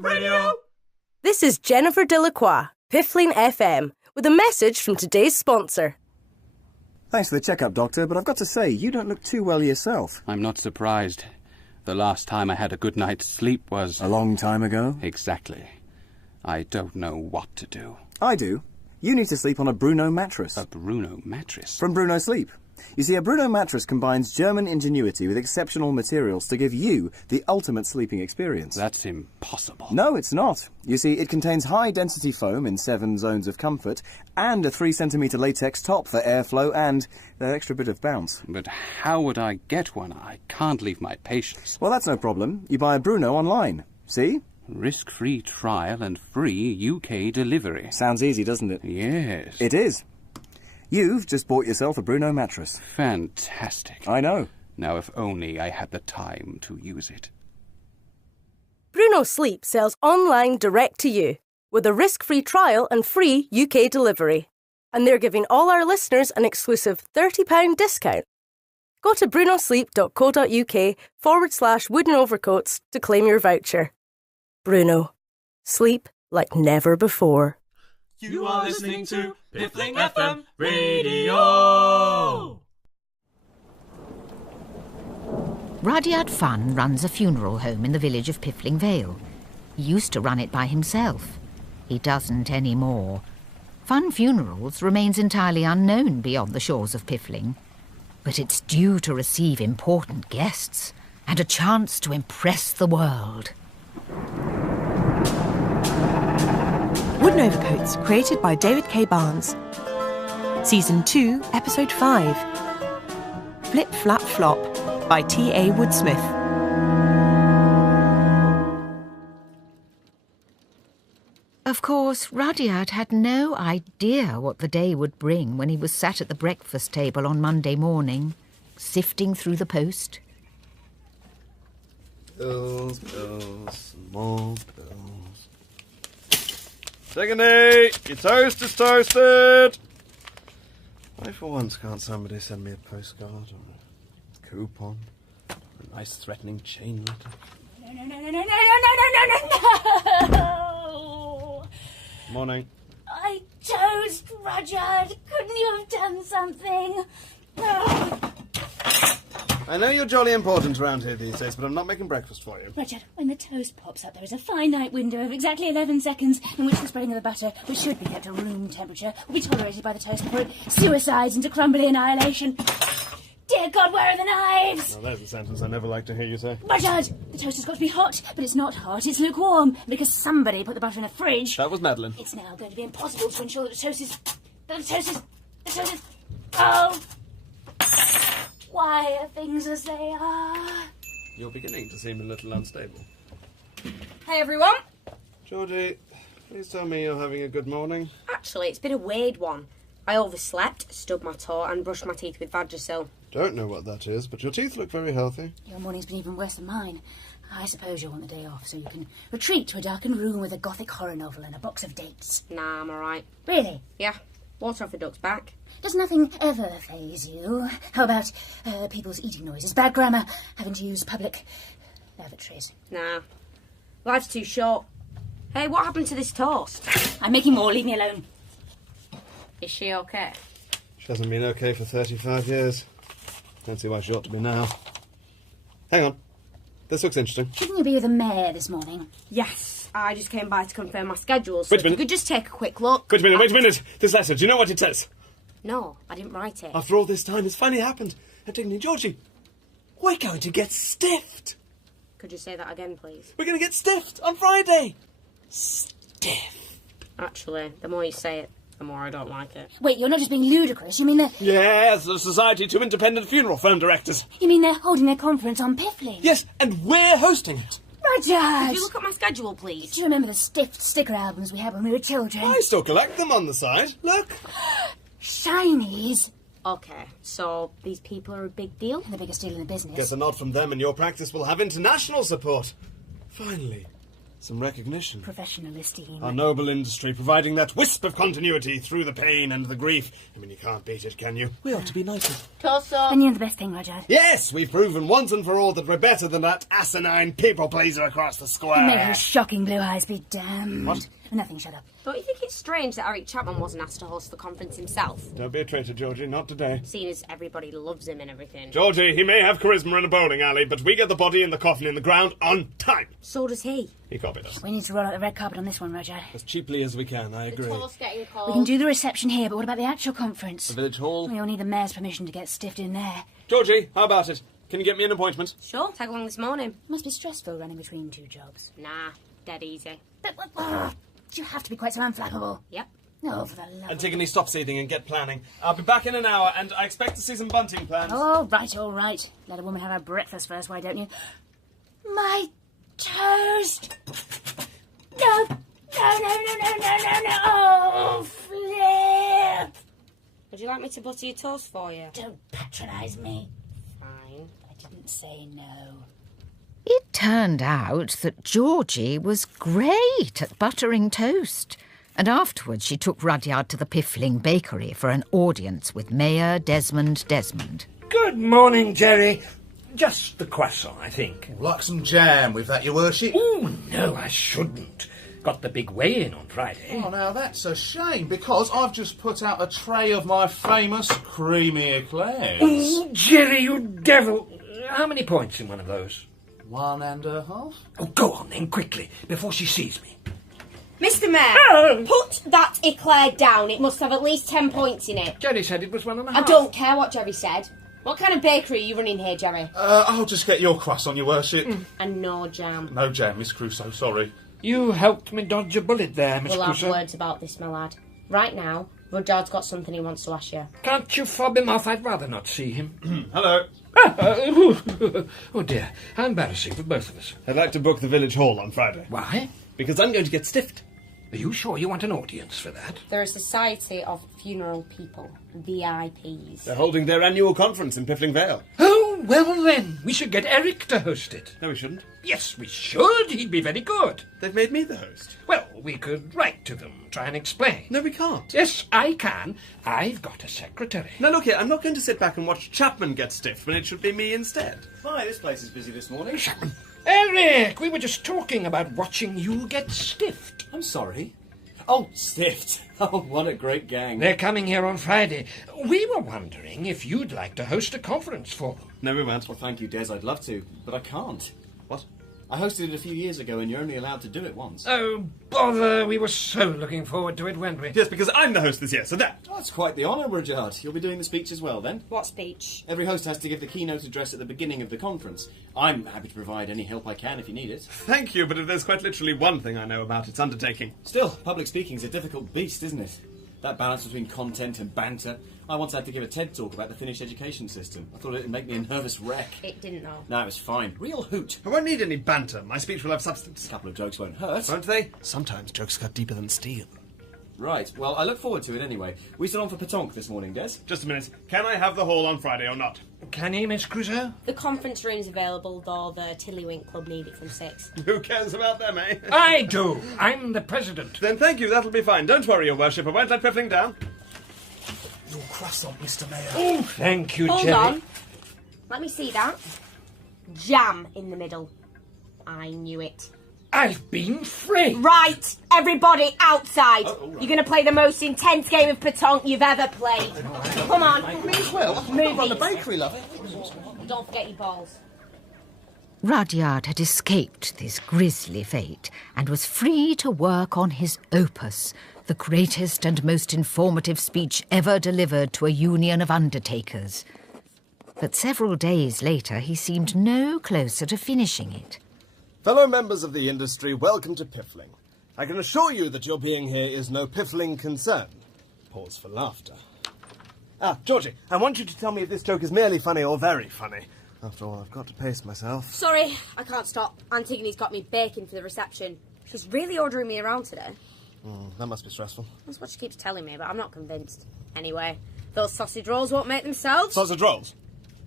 Radio! This is Jennifer Delacroix, Piffling FM, with a message from today's sponsor. Thanks for the checkup, Doctor, but I've got to say, you don't look too well yourself. I'm not surprised. The last time I had a good night's sleep was... A long time ago? Exactly. I don't know what to do. I do. You need to sleep on a Bruno mattress. A Bruno mattress? From Bruno Sleep. You see, a Bruno mattress combines German ingenuity with exceptional materials to give you the ultimate sleeping experience. That's impossible. No, it's not. You see, it contains high-density foam in 7 zones of comfort and a 3-centimetre latex top for airflow and that extra bit of bounce. But how would I get one? I can't leave my patients. Well, that's no problem. You buy a Bruno online. See? Risk-free trial and free UK delivery. Sounds easy, doesn't it? Yes. It is. You've just bought yourself a Bruno mattress. Fantastic. I know. Now, if only I had the time to use it. Bruno Sleep sells online direct to you, with a risk-free trial and free UK delivery. And they're giving all our listeners an exclusive £30 discount. Go to brunosleep.co.uk/wooden overcoats to claim your voucher. Bruno. Sleep like never before. You are listening to Piffling FM Radio! Rudyard Funn runs a funeral home in the village of Piffling Vale. He used to run it by himself. He doesn't anymore. Funn Funerals remains entirely unknown beyond the shores of Piffling. But it's due to receive important guests and a chance to impress the world. Wooden Overcoats, created by David K. Barnes. Season 2, Episode 5. Flip Flap Flop by T.A. Woodsmith. Of course, Rudyard had no idea what the day would bring when he was sat at the breakfast table on Monday morning, sifting through the post. Bills, more bills. Antigone, your toast is toasted! Why for once can't somebody send me a postcard or a coupon? A nice threatening chain letter? No! Morning. I toast, Rudyard. Couldn't you have done something? I know you're jolly important around here these days, but I'm not making breakfast for you. Rudyard, when the toast pops up, there is a finite window of exactly 11 seconds in which the spreading of the butter, which should be kept at room temperature, will be tolerated by the toast before it suicides into crumbly annihilation. Dear God, where are the knives? Now, there's a sentence I never like to hear you say. Rudyard, the toast has got to be hot, but it's not hot, it's lukewarm, because somebody put the butter in a fridge. That was Madeline. It's now going to be impossible to ensure that the toast is... Oh! Why are things as they are? You're beginning to seem a little unstable. Hey everyone! Georgie, please tell me you're having a good morning. Actually, it's been a weird one. I overslept, stubbed my toe and brushed my teeth with Vagisil. Don't know what that is, but your teeth look very healthy. Your morning's been even worse than mine. I suppose you'll want the day off so you can retreat to a darkened room with a gothic horror novel and a box of dates. Nah, I'm alright. Really? Yeah. Water off a duck's back. Does nothing ever faze you? How about people's eating noises, bad grammar, having to use public lavatories? Nah. Life's too short. Hey, what happened to this toast? I'm making more, leave me alone. Is she okay? She hasn't been okay for 35 years. Don't see why she ought to be now. Hang on. This looks interesting. Shouldn't you be with the mayor this morning? Yes. I just came by to confirm my schedule, so Wait a minute. if you could just take a quick look. Wait a minute. This letter, do you know what it says? No, I didn't write it. After all this time, it's finally happened. Antigone, Georgie, we're going to get stiffed. Could you say that again, please? We're going to get stiffed on Friday. Stiff. Actually, the more you say it, the more I don't like it. Wait, you're not just being ludicrous, you mean they're... Yes, the Society to Independent Funeral Firm Directors. You mean they're holding their conference on Piffling? Yes, and we're hosting it. Rudyard! Could you look at my schedule, please? Do you remember the stiffed sticker albums we had when we were children? I still collect them on the side. Look. Shinies. Okay, so these people are a big deal? The biggest deal in the business. Guess a nod from them and your practice will have international support. Finally. Some recognition. Professional esteem. Our noble industry, providing that wisp of continuity through the pain and the grief. I mean, you can't beat it, can you? We ought to be nicer. Torso. And you're the best thing, Rudyard. Yes, we've proven once and for all that we're better than that asinine people-pleaser across the square. May his shocking blue eyes be damned. What? Nothing, shut up. Don't you think it's strange that Eric Chapman wasn't asked to host the conference himself? Don't be a traitor, Georgie, not today. Seeing as everybody loves him and everything. Georgie, he may have charisma in a bowling alley, but we get the body and the coffin in the ground on time. So does he. He copied us. We need to roll out the red carpet on this one, Rudyard. As cheaply as we can, I agree. The tour's getting cold. We can do the reception here, but what about the actual conference? The village hall? We all need the mayor's permission to get stiffed in there. Georgie, how about it? Can you get me an appointment? Sure, tag along this morning. Must be stressful running between two jobs. Nah, dead easy. But, you have to be quite so unflappable. Yep. Oh, for the love of... Antigone, stop seething and get planning. I'll be back in an hour, and I expect to see some bunting plans. All right, all right. Let a woman have her breakfast first, why don't you? My toast! No! No! Oh, flip! Would you like me to butter your toast for you? Don't patronise me. Fine. I didn't say no. It turned out that Georgie was great at buttering toast, and afterwards she took Rudyard to the Piffling bakery for an audience with Mayor Desmond. Good morning, Jerry. Just the croissant, I think. Like some jam with that, your worship? Oh, no, I shouldn't. Got the big weigh-in on Friday. Oh, now that's a shame, because I've just put out a tray of my famous creamy eclairs. Oh, Jerry, you devil. How many points in one of those? 1.5. Oh, go on then, quickly, before she sees me. Mr. Mayor, put that eclair down. It must have at least 10 points in it. Jerry said it was 1.5. I don't care what Jerry said. What kind of bakery are you running here, Jerry? I'll just get your croissant, your worship. And no jam. No jam, Miss Crusoe, sorry. You helped me dodge a bullet there, Miss We'll Crusoe. have words about this, my lad. Right now, Rudyard's got something he wants to ask you. Can't you fob him off? I'd rather not see him. Hello. Oh, dear. How embarrassing for both of us. I'd like to book the village hall on Friday. Why? Because I'm going to get stiffed. Are you sure you want an audience for that? They're a society of funeral people, VIPs. They're holding their annual conference in Piffling Vale. Oh, well then, we should get Eric to host it. No, we shouldn't. Yes, we should. He'd be very good. They've made me the host. Well, we could write to them, try and explain. No, we can't. Yes, I can. I've got a secretary. Now, look here, I'm not going to sit back and watch Chapman get stiffed when it should be me instead. Hi, this place is busy this morning. Chapman. Eric, we were just talking about watching you get stiffed. I'm sorry. Oh, stiffed. Oh, what a great gang. They're coming here on Friday. We were wondering if you'd like to host a conference for them. No, we won't. Well, thank you, Des. I'd love to, but I can't. What? I hosted it a few years ago, and you're only allowed to do it once. Oh, bother. We were so looking forward to it, weren't we? Yes, because I'm the host this year, so that. Oh, that's quite the honour, Rudyard. You'll be doing the speech as well, then? What speech? Every host has to give the keynote address at the beginning of the conference. I'm happy to provide any help I can if you need it. Thank you, but if there's quite literally one thing I know about, it's undertaking. Still, public speaking's a difficult beast, isn't it? That balance between content and banter. I once had to give a TED talk about the Finnish education system. I thought it'd make me a nervous wreck. It didn't know. No, it was fine. Real hoot. I won't need any banter. My speech will have substance. A couple of jokes won't hurt. Won't they? Sometimes jokes cut deeper than steel. Right, well, I look forward to it anyway. We still on for Pétanque this morning, Des? Just a minute. Can I have the hall on Friday or not? Can you, Miss Crusoe? The conference room's available, though the Tiddlywink Club need it from 6. Who cares about them, eh? I do. I'm the president. Then thank you, that'll be fine. Don't worry, your worship. I won't let Piffling down. Your croissant, Mr. Mayor. Oh, thank you, Hold Jerry. on. Let me see that. Jam in the middle. I knew it. I've been free. Right, everybody outside. You're going to play the most intense game of pétanque you've ever played. Come on. Me as well. Move Run the it. bakery, love it. Don't forget your balls. Rudyard had escaped this grisly fate and was free to work on his opus, the greatest and most informative speech ever delivered to a union of undertakers. But several days later, he seemed no closer to finishing it. Fellow members of the industry, welcome to Piffling. I can assure you that your being here is no Piffling concern. Pause for laughter. Georgie, I want you to tell me if this joke is merely funny or very funny. After all, I've got to pace myself. Sorry, I can't stop. Antigone's got me baking for the reception. She's really ordering me around today. That must be stressful. That's what she keeps telling me, but I'm not convinced. Anyway, those sausage rolls won't make themselves. Sausage rolls?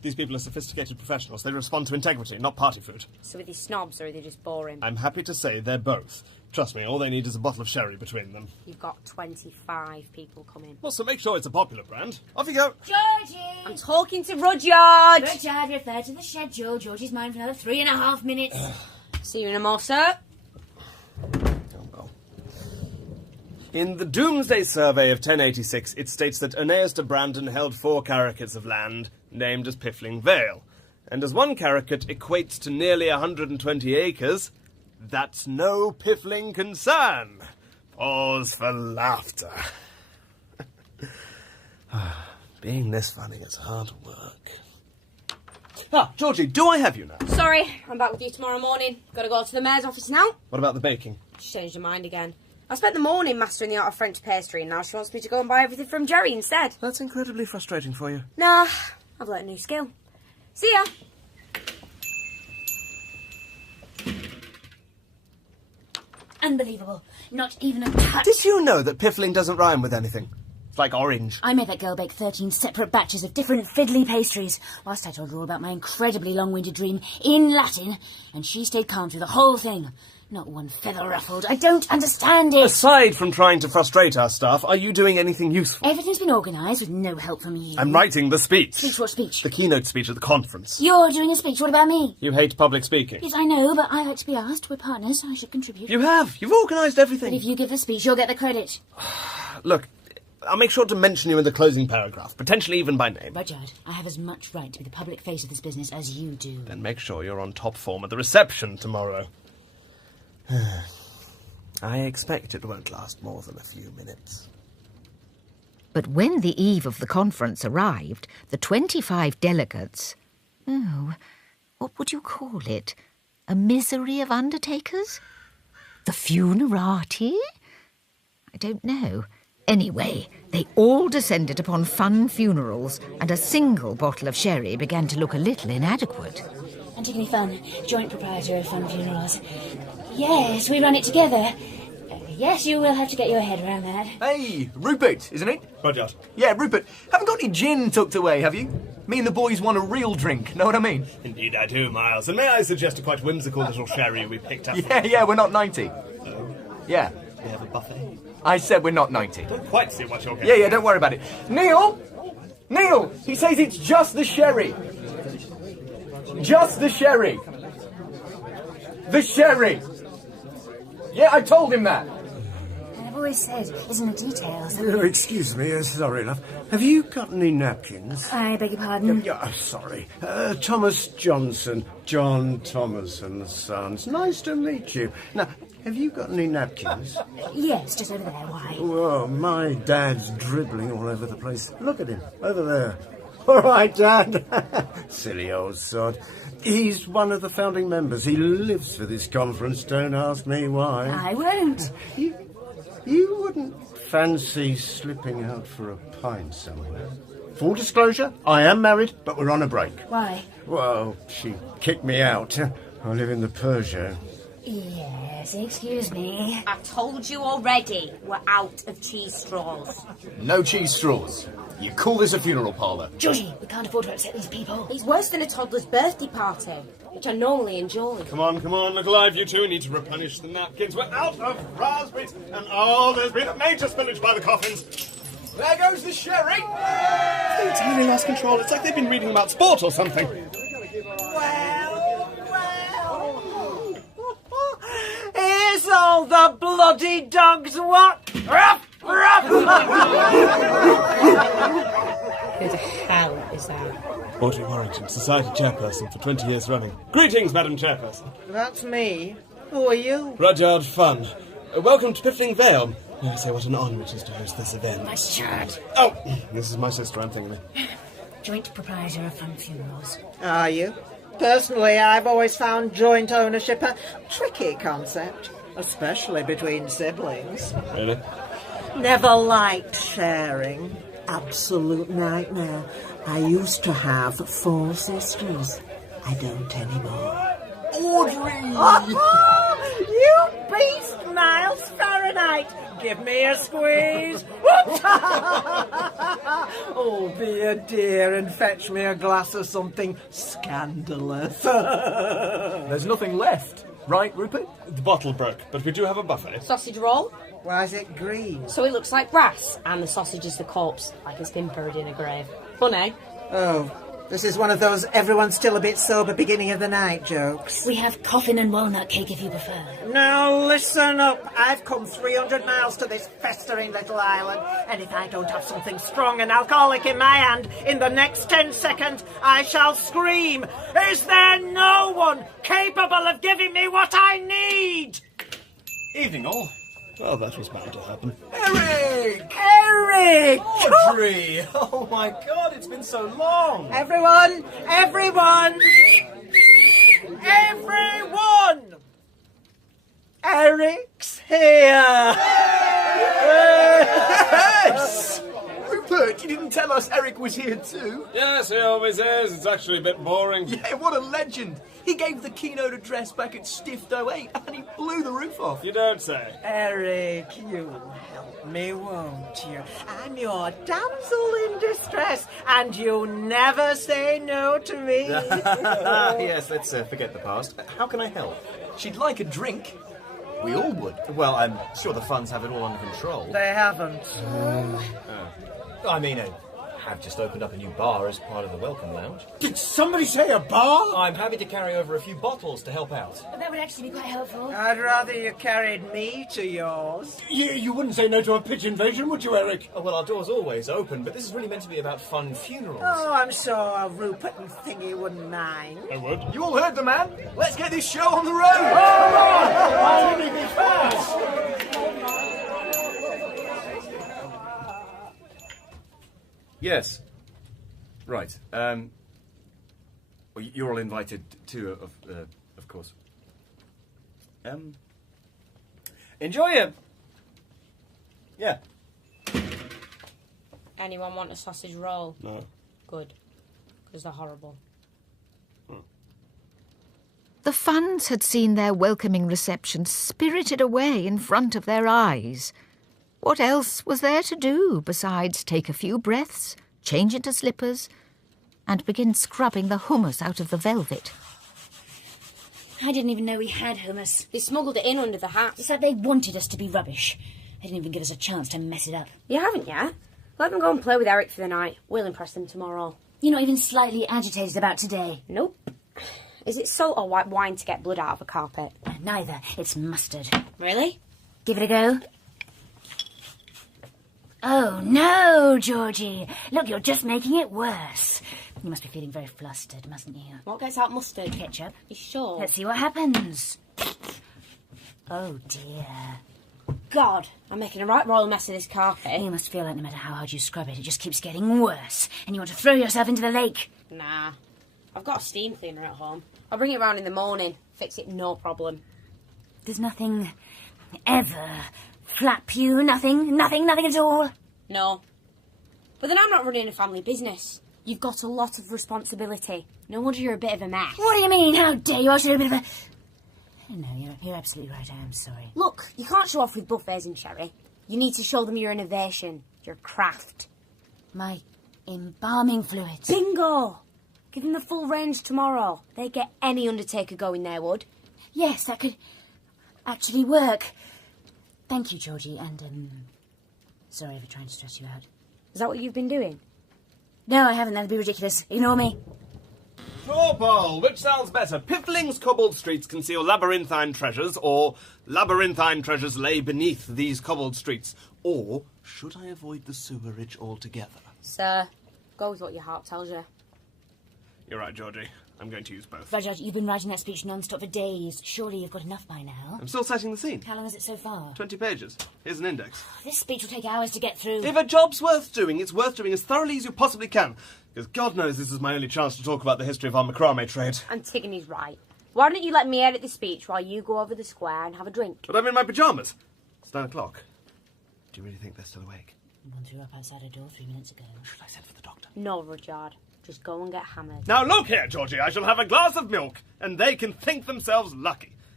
These people are sophisticated professionals. They respond to integrity, not party food. So are they snobs or are they just boring? I'm happy to say they're both. Trust me, all they need is a bottle of sherry between them. You've got 25 people coming. Well, so make sure it's a popular brand. Off you go. Georgie! I'm talking to Rudyard! Rudyard, refer to the schedule. Georgie's mine for another 3.5 minutes. See you in a more, sir. Oh, well. In the Doomsday Survey of 1086, it states that Aeneas de Brandon held 4 caracats of land, named as Piffling Vale. And as 1 caracat equates to nearly 120 acres, that's no piffling concern. Pause for laughter. Being this funny is hard work. Ah, Georgie, do I have you now? Sorry, I'm back with you tomorrow morning. Gotta go to the mayor's office now. What about the baking? She's changed her mind again. I spent the morning mastering the art of French pastry and now she wants me to go and buy everything from Jerry instead. That's incredibly frustrating for you. Nah, I've learnt a new skill. See ya. Unbelievable. Not even a touch. Did you know that piffling doesn't rhyme with anything? It's like orange. I made that girl bake 13 separate batches of different fiddly pastries, whilst I told her all about my incredibly long-winded dream in Latin, and she stayed calm through the whole thing. Not one feather ruffled. I don't understand it. Aside from trying to frustrate our staff, are you doing anything useful? Everything's been organised with no help from you. I'm writing the speech. Speech? What speech? The keynote speech at the conference. You're doing a speech. What about me? You hate public speaking. Yes, I know, but I like to be asked. We're partners. I should contribute. You have. You've organised everything. But if you give the speech, you'll get the credit. Look, I'll make sure to mention you in the closing paragraph, potentially even by name. Rudyard, I have as much right to be the public face of this business as you do. Then make sure you're on top form at the reception tomorrow. I expect it won't last more than a few minutes. But when the eve of the conference arrived, the 25 delegates... Oh, what would you call it? A misery of undertakers? The funerati? I don't know. Anyway, they all descended upon Funn Funerals, and a single bottle of sherry began to look a little inadequate. Antigone Funn, joint proprietor of Funn Funerals. Yes, we run it together. Yes, you will have to get your head around that. Hey, Rupert, isn't it? Rudyard. Yeah, Rupert. Haven't got any gin tucked away, have you? Me and the boys want a real drink, know what I mean? Indeed I do, Miles. And may I suggest a quite whimsical little sherry we picked up? Yeah, we're not 90. Yeah. We have a buffet. I said we're not 90. Don't quite see what you're getting. Yeah, don't worry about it. Neil! Neil! He says it's just the sherry. Just the sherry. The sherry. Yeah, I told him that. I've always said, isn't the details. Excuse me, sorry, love. Have you got any napkins? I beg your pardon? Yeah, sorry. Thomas Johnson, John Thomas and Sons. Nice to meet you. Now, have you got any napkins? Yes, just over there. Why? Well, my dad's dribbling all over the place. Look at him, over there. All right, Dad. Silly old sod. He's one of the founding members. He lives for this conference. Don't ask me why. I won't. You wouldn't fancy slipping out for a pint somewhere? Full disclosure, I am married, but we're on a break. Why? Well, she kicked me out. I live in the Peugeot. Yes, excuse me. I told you already, we're out of cheese straws. No cheese straws. You call this a funeral parlour? Georgie, we can't afford to upset these people. It's worse than a toddler's birthday party, which I normally enjoy. Come on, look alive, you two. We need to replenish the napkins. We're out of raspberries, and there's been a major spillage by the coffins. There goes the sherry! They totally lost control. It's like they've been reading about sport or something. Well. Here's all the bloody dogs what? Ruff, ruff! Who the hell is that? Audrey Warrington, Society Chairperson for 20 years running. Greetings, Madam Chairperson. That's me. Who are you? Rudyard Funn. Welcome to Piffling Vale. May I say what an honour it is to host this event. Nice chat. Oh, this is my sister, I'm thinking of. Joint proprietor of Funn Funerals. Are you? Personally, I've always found joint ownership a tricky concept, especially between siblings. Really? Never liked sharing. Absolute nightmare. I used to have 4 sisters. I don't anymore. Audrey! You beast miles Fahrenheit. Give me a squeeze. Oh, be a dear and fetch me a glass of something scandalous. There's nothing left, right, Rupert? The bottle broke, but we do have a buffet. Sausage roll? Why is it green? So it looks like brass, and the sausage is the corpse, like it's been buried in a grave. Funny. Oh, this is one of those everyone's still a bit sober beginning of the night jokes. We have coffin and walnut cake if you prefer. Now listen up. I've come 300 miles to this festering little island, and if I don't have something strong and alcoholic in my hand, in the next 10 seconds I shall scream, is there no one capable of giving me what I need? Evening all. Well, that was bound to happen. Eric! Eric! Audrey! Oh my God, it's been so long! Everyone! Everyone! Everyone! Eric's here! Yes! Rupert, you didn't tell us Eric was here too. Yes, he always is. It's actually a bit boring. Yeah, what a legend. He gave the keynote address back at Stift 08 and he blew the roof off. You don't say. Eric, you'll help me, won't you? I'm your damsel in distress, and you'll never say no to me. Yes, let's forget the past. How can I help? She'd like a drink. We all would. Well, I'm sure the Funns have it all under control. They haven't. I mean, have just opened up a new bar as part of the welcome lounge. Did somebody say a bar? I'm happy to carry over a few bottles to help out. But that would actually be quite helpful. I'd rather you carried me to yours. You wouldn't say no to a pitch invasion, would you, Eric? Oh, well, our door's always open, but this is really meant to be about Funn Funerals. Oh, I'm sure Rupert and Thingy wouldn't mind. I would. You all heard the man. Let's get this show on the road. Why would he be fast? Yes. Right. Well, you're all invited too, of course. Enjoy it. Yeah. Anyone want a sausage roll? No. Good. Because they're horrible. The Funns had seen their welcoming reception spirited away in front of their eyes. What else was there to do besides take a few breaths, change into slippers, and begin scrubbing the hummus out of the velvet? I didn't even know we had hummus. They smuggled it in under the hat. It's like they wanted us to be rubbish. They didn't even give us a chance to mess it up. You haven't yet? Let them go and play with Eric for the night. We'll impress them tomorrow. You're not even slightly agitated about today. Nope. Is it salt or white wine to get blood out of a carpet? Neither. It's mustard. Really? Give it a go. Oh, no, Georgie. Look, you're just making it worse. You must be feeling very flustered, mustn't you? What gets out mustard? Ketchup. You sure? Let's see what happens. Oh, dear. God, I'm making a right royal mess of this carpet. You must feel like no matter how hard you scrub it, it just keeps getting worse. And you want to throw yourself into the lake. Nah. I've got a steam cleaner at home. I'll bring it round in the morning. Fix it, no problem. There's nothing ever flap you? Nothing at all? No. But then I'm not running a family business. You've got a lot of responsibility. No wonder you're a bit of a mess. What do you mean? How dare you? I should have a bit of a... No, you're absolutely right. I am sorry. Look, you can't show off with buffets and sherry. You need to show them your innovation, your craft. My embalming fluids. Bingo! Give them the full range tomorrow. They'd get any undertaker going there, would. Yes, that could actually work. Thank you, Georgie, and, sorry for trying to stress you out. Is that what you've been doing? No, I haven't. That'd be ridiculous. Ignore me. Paul, which sounds better? Piffling's cobbled streets conceal labyrinthine treasures, or labyrinthine treasures lay beneath these cobbled streets? Or should I avoid the sewerage altogether? Sir, go with what your heart tells you. You're right, Georgie. I'm going to use both. Rudyard, you've been writing that speech non-stop for days. Surely you've got enough by now. I'm still setting the scene. How long is it so far? 20 pages. Here's an index. This speech will take hours to get through. If a job's worth doing, it's worth doing as thoroughly as you possibly can. Because God knows this is my only chance to talk about the history of our macrame trade. Antigone's right. Why don't you let me edit the speech while you go over the square and have a drink? But I'm in my pyjamas. It's 9 o'clock. Do you really think they're still awake? One threw up outside her door 3 minutes ago. Should I send for the doctor? No, Rudyard. Just go and get hammered. Now look here, Georgie. I shall have a glass of milk, and they can think themselves lucky.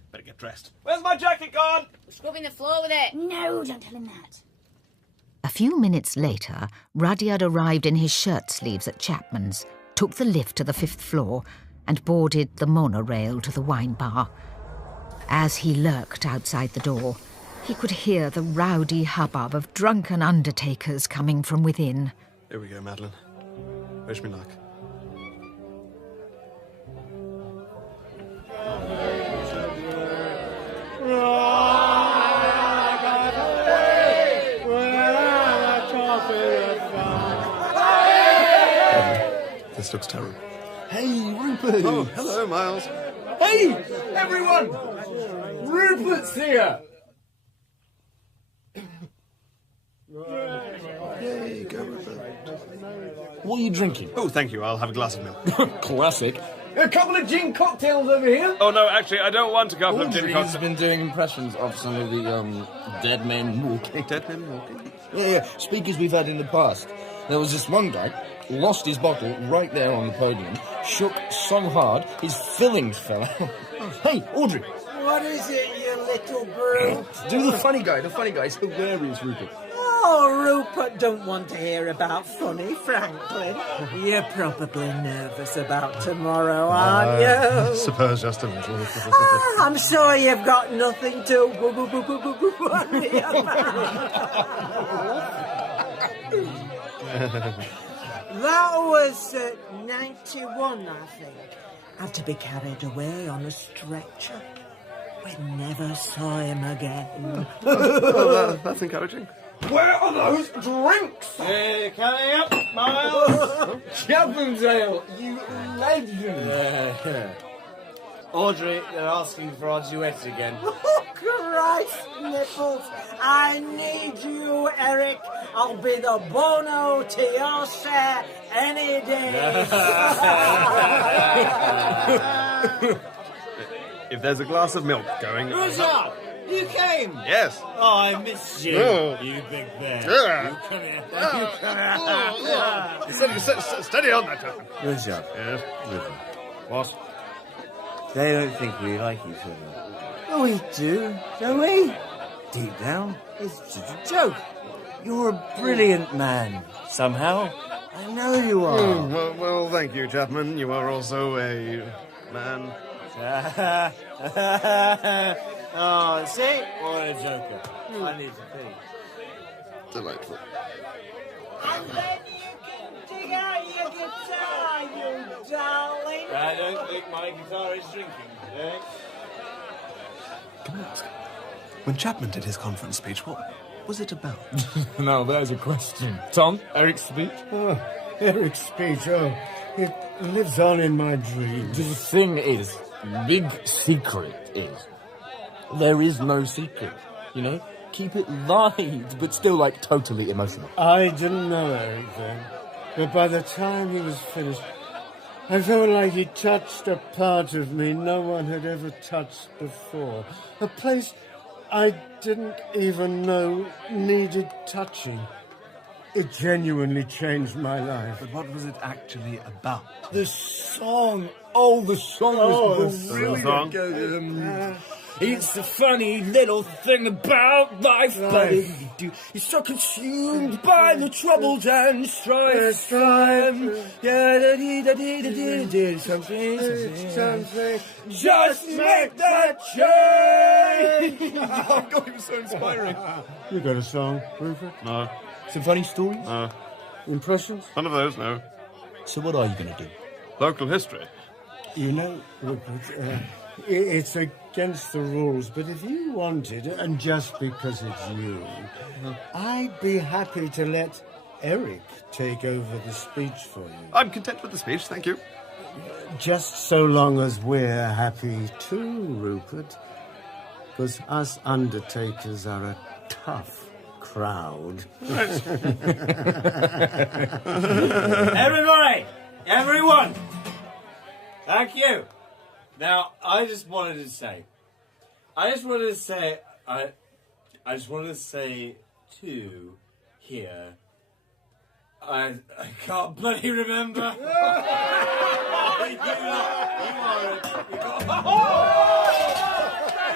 Better get dressed. Where's my jacket gone? We're scrubbing the floor with it. No, don't tell him that. A few minutes later, Rudyard arrived in his shirt sleeves at Chapman's, took the lift to the 5th floor, and boarded the monorail to the wine bar. As he lurked outside the door, he could hear the rowdy hubbub of drunken undertakers coming from within. Here we go, Madeline. Wish me luck. This looks terrible. Hey, Rupert! Oh, hello, Miles. Hey, everyone! Rupert's here! Yay, go, Rupert. What are you drinking? Oh, thank you. I'll have a glass of milk. Classic. A couple of gin cocktails over here. Oh, no, actually, I don't want a couple of gin Audrey's cocktails. been doing impressions of some of the, dead men walking. Dead men walking? Yeah, speakers we've had in the past. There was this one guy, lost his bottle right there on the podium, shook so hard his fillings fell out. Hey, Audrey. What is it, you little brute? Do the funny guy. The funny guy is hilarious, Rupert. Oh, Rupert don't want to hear about funny, Franklin. You're probably nervous about tomorrow, aren't you? Suppose just a little. I'm sure you've got nothing to worry about. That was 91, I think. Had to be carried away on a stretcher. We never saw him again. Well, that's encouraging. Where are those drinks? Coming up, Miles. Chapman's ale, you legend. Audrey, they're asking for our duet again. Oh, Christ, nipples. I need you, Eric. I'll be the Bono to your Cher any day. If there's a glass of milk going... Rudyard, you came? Yes. Oh, I missed you, Oh. you big bear. Yeah. You come here. You come here. Steady on that, Chapman. Rudyard. Yes? What? They don't think we like each other. Oh, we do, don't we? Deep down, it's just a joke. You're a brilliant man, somehow. I know you are. Well, thank you, Chapman. You are also a man. Oh, see? What a joker. I need to pee. Delightful. And then you can dig out your guitar, you darling. I don't think my guitar is drinking today. Can I ask, when Chapman did his conference speech, what was it about? Now there's a question. Tom, Eric's speech? Oh, Eric's speech, it lives on in my dreams. The thing is, big secret is, there is no secret, you know? Keep it light, but still, like, totally emotional. I didn't know Eric then, but by the time he was finished, I felt like he touched a part of me no one had ever touched before. A place I didn't even know needed touching. It genuinely changed my life. But what was it actually about? The song! Oh, the song was brilliant. It's the funny little thing about life, but you're so consumed by the troubles and strife. Something. Just make that change. Oh God, it was so inspiring. You got a song, Rupert? No. Some funny stories? No. Impressions? None of those, no. So what are you going to do? Local history. You know, Rupert, it's against the rules, but if you wanted, and just because it's you, I'd be happy to let Eric take over the speech for you. I'm content with the speech, thank you. Just so long as we're happy too, Rupert. Because us undertakers are a tough crowd. Everybody! Everyone! Thank you! Now, I just wanted to say to here, I can't bloody remember.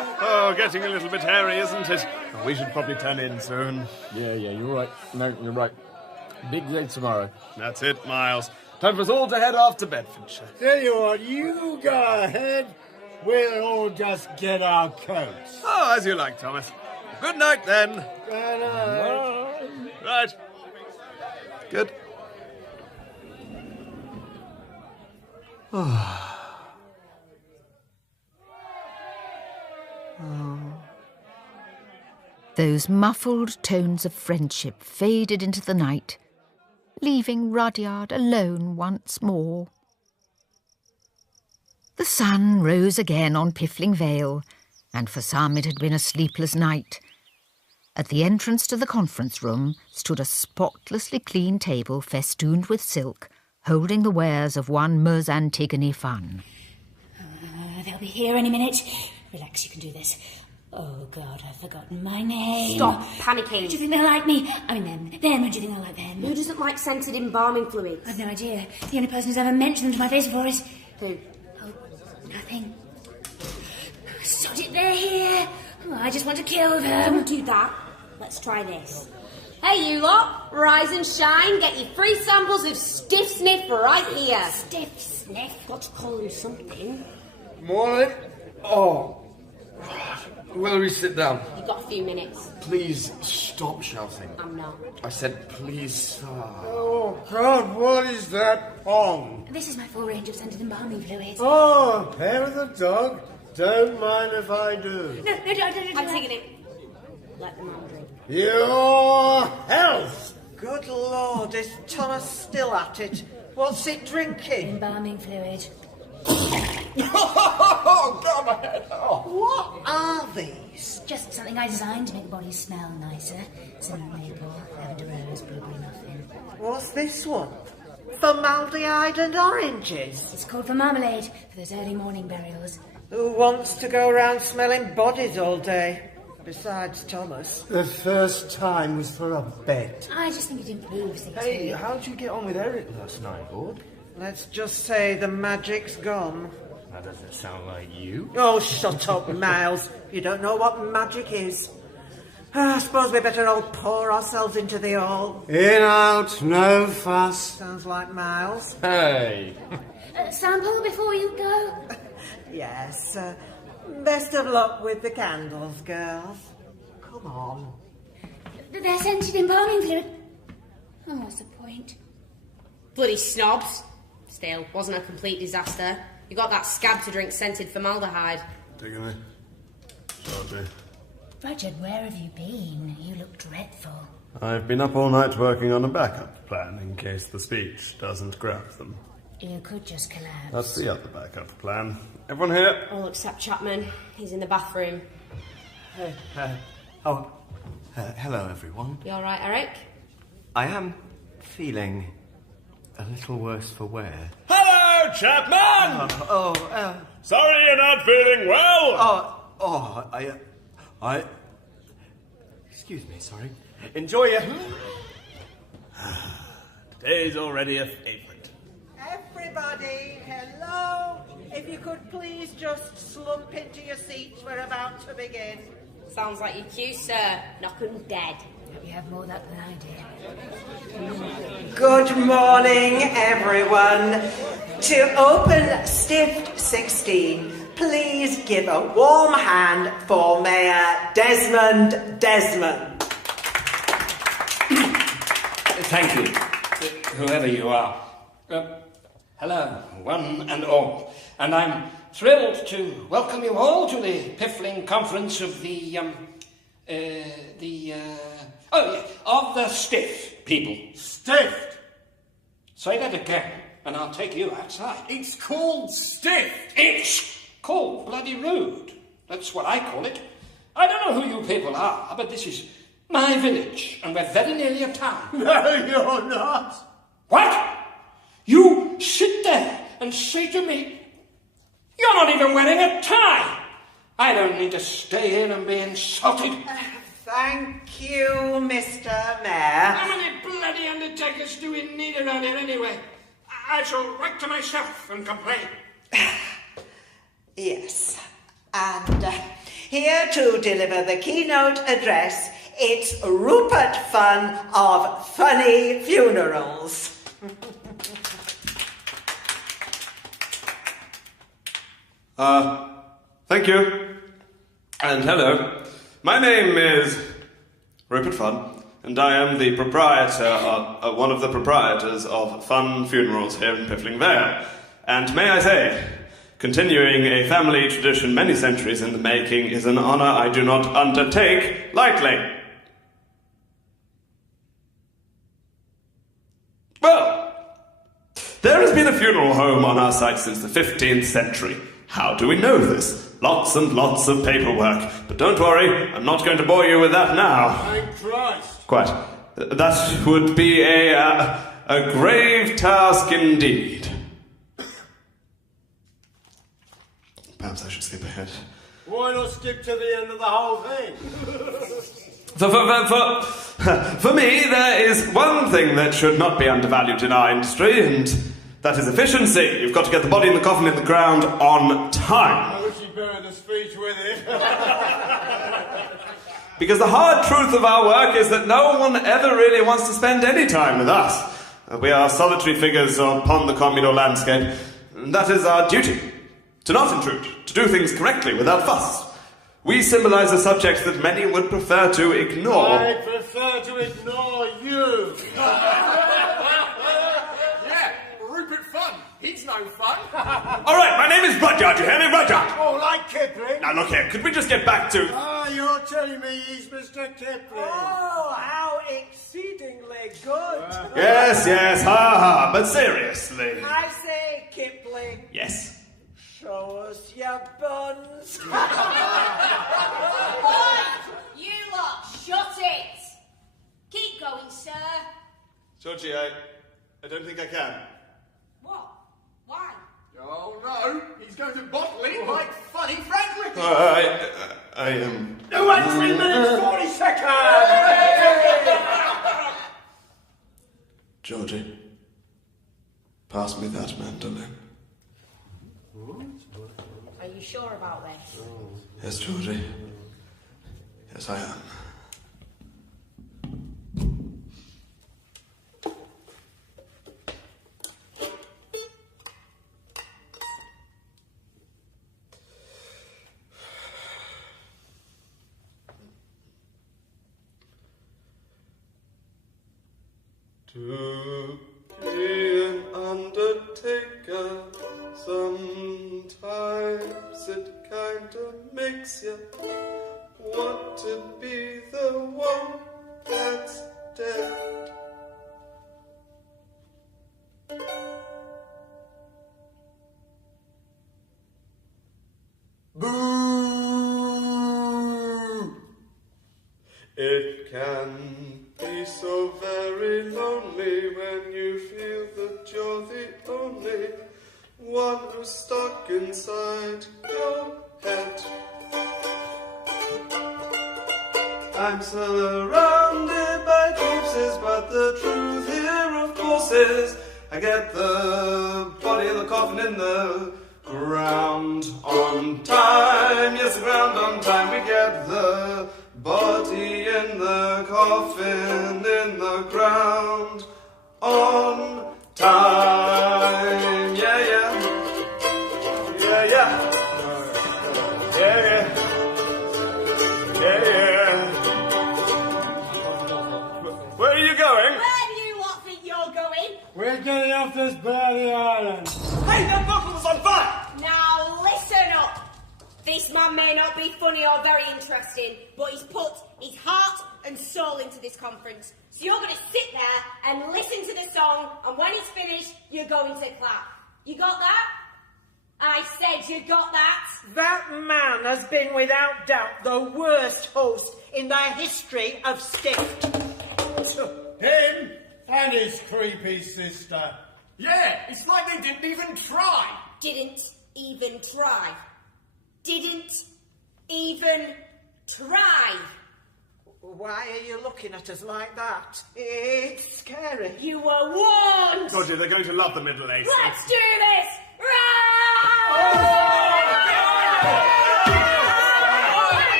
Oh, getting a little bit hairy, isn't it? We should probably turn in soon. Yeah, you're right. No, you're right. Big day tomorrow. That's it, Miles. Time for us all to head off to Bedfordshire. Tell you what, you go ahead. We'll all just get our coats. Oh, as you like, Thomas. Good night, then. Good night. Right. Good. Those muffled tones of friendship faded into the night, leaving Rudyard alone once more. The sun rose again on Piffling Vale, and for some it had been a sleepless night. At the entrance to the conference room stood a spotlessly clean table festooned with silk, holding the wares of one Ms. Antigone Funn. They'll be here any minute. Relax, you can do this. Oh, God, I've forgotten my name. Stop panicking. Do you think they'll like me? I mean them. Them, or do you think they'll like them? Who doesn't like scented embalming fluids? I've no idea. The only person who's ever mentioned them to my face before is... Who? Oh, nothing. Sod it, they're here. Oh, I just want to kill them. Don't do that. Let's try this. Hey, you lot. Rise and shine. Get your free samples of Stiff Sniff right here. Stiff Sniff? Got to call them something. Morning. Oh. Will we sit down? You've got a few minutes. Please stop shouting. I'm not. I said please. Oh, God, what is that pong? This is my full range of scented embalming fluids. Oh, hair of the dog. Don't mind if I do. No, don't. I'm taking it. Let the man drink. Your health! Good Lord, is Thomas still at it? What's it drinking? Embalming fluid. Oh, God, my head. Oh. What are these? Just something I designed to make the body smell nicer. Cinnamon maple, lavender rose, blueberry muffin. What's this one? Formaldehyde and oranges. It's called for marmalade, for those early morning burials. Who wants to go around smelling bodies all day? Besides Thomas. The first time was for a bet. I just think it improves things. Hey, how'd you get on with Eric last night, Lord? Let's just say the magic's gone. That doesn't sound like you. Oh, shut up, Miles. You don't know what magic is. I suppose we better all pour ourselves into the hall. In, out, no fuss. Sounds like Miles. Hey. Sample before you go? Yes. Best of luck with the candles, girls. Come on. They're scented embalming fluid. Oh, what's the point? Bloody snobs. Still, wasn't a complete disaster. You got that scab to drink scented formaldehyde. Antigone. Georgie. Rudyard, where have you been? You look dreadful. I've been up all night working on a backup plan in case the speech doesn't grab them. You could just collapse. That's the other backup plan. Everyone here? All except Chapman. He's in the bathroom. Hello, everyone. You all right, Eric? I am feeling a little worse for wear. Hello, Chapman! Sorry you're not feeling well! I... Excuse me, sorry. Enjoy your... Today's already a favourite. Everybody, hello. If you could please just slump into your seats, we're about to begin. Sounds like your cue, sir. Knock 'em dead. Hope you have more luck than I did. Good morning, everyone. To open Stiff 16, please give a warm hand for Mayor Desmond Desmond. Thank you, whoever you are. Hello, one and all. And I'm thrilled to welcome you all to the Piffling Conference of of the Stiff people. Stiffed? Say that again, and I'll take you outside. It's called stiff. It's called bloody rude. That's what I call it. I don't know who you people are, but this is my village, and we're very nearly a town. No, you're not. What? You sit there and say to me, you're not even wearing a tie. I don't need to stay here and be insulted. Thank you, Mr. Mayor. How many bloody undertakers do we need around here anyway? I shall write to myself and complain. Yes, and Here to deliver the keynote address, it's Rupert Funn of Funny Funerals. Thank you. And hello. My name is Rupert Funn, and I am the proprietor, one of the proprietors of Funn Funerals here in Piffling Vale. And may I say, continuing a family tradition many centuries in the making is an honour I do not undertake lightly. Well, there has been a funeral home on our site since the 15th century. How do we know this? Lots and lots of paperwork. But don't worry, I'm not going to bore you with that now. Thank Christ. Quite. That would be a grave task indeed. Perhaps I should skip ahead. Why not skip to the end of the whole thing? For me, there is one thing that should not be undervalued in our industry, and that is efficiency. You've got to get the body and the coffin in the ground on time. I wish you'd buried the speech with it. Because the hard truth of our work is that no one ever really wants to spend any time with us. We are solitary figures upon the communal landscape, and that is our duty. To not intrude, to do things correctly without fuss. We symbolise the subjects that many would prefer to ignore. I prefer to ignore you. Yeah, Rupert Funn. He's no fun. All right, my name is Rudyard, you hear me? Rudyard. Oh, like Kipling. Now look here, could we just get back to... Ah, you're telling me he's Mr. Kipling. Oh, how exceedingly good. Yes, ha, but seriously. I say, Kipling. Yes. Show us your buns. Oi! You lot, shut it! Keep going, sir. Georgie, I don't think I can. What? Why? Oh no, he's going to bottle it like Funny Franklin. I am... No, 3 minutes, 40 seconds! Georgie, pass me that mandolin. Are you sure about this? Yes, Georgie. Yes, I am. To be an undertaker, sometimes it kinda makes you want to be the one that's dead. Boo! It can be so very lonely when you feel that you're the only one who's stuck inside your head. I'm surrounded by corpses, but the truth here, of course, is I get the body of the coffin in the ground on time. Yes, the ground on time. We get the body in the coffin in the ground on time. Yeah, yeah. Yeah, yeah. Yeah, yeah. Yeah, yeah. Where are you going? Where do you lot think you're going? We're getting off this bloody island. Hey, that bottle was on fire! Now listen up. This man may not be funny or very interesting, but he's put his heart and soul into this conference. So you're going to sit there and listen to the song, and when it's finished, you're going to clap. You got that? I said you got that. That man has been without doubt the worst host in the history of Stift. Him and his creepy sister. Yeah, it's like they didn't even try. Didn't even try. Didn't even try. Why are you looking at us like that? It's scary. You were warned. Georgie, they're going to love the Middle Ages. Let's do this.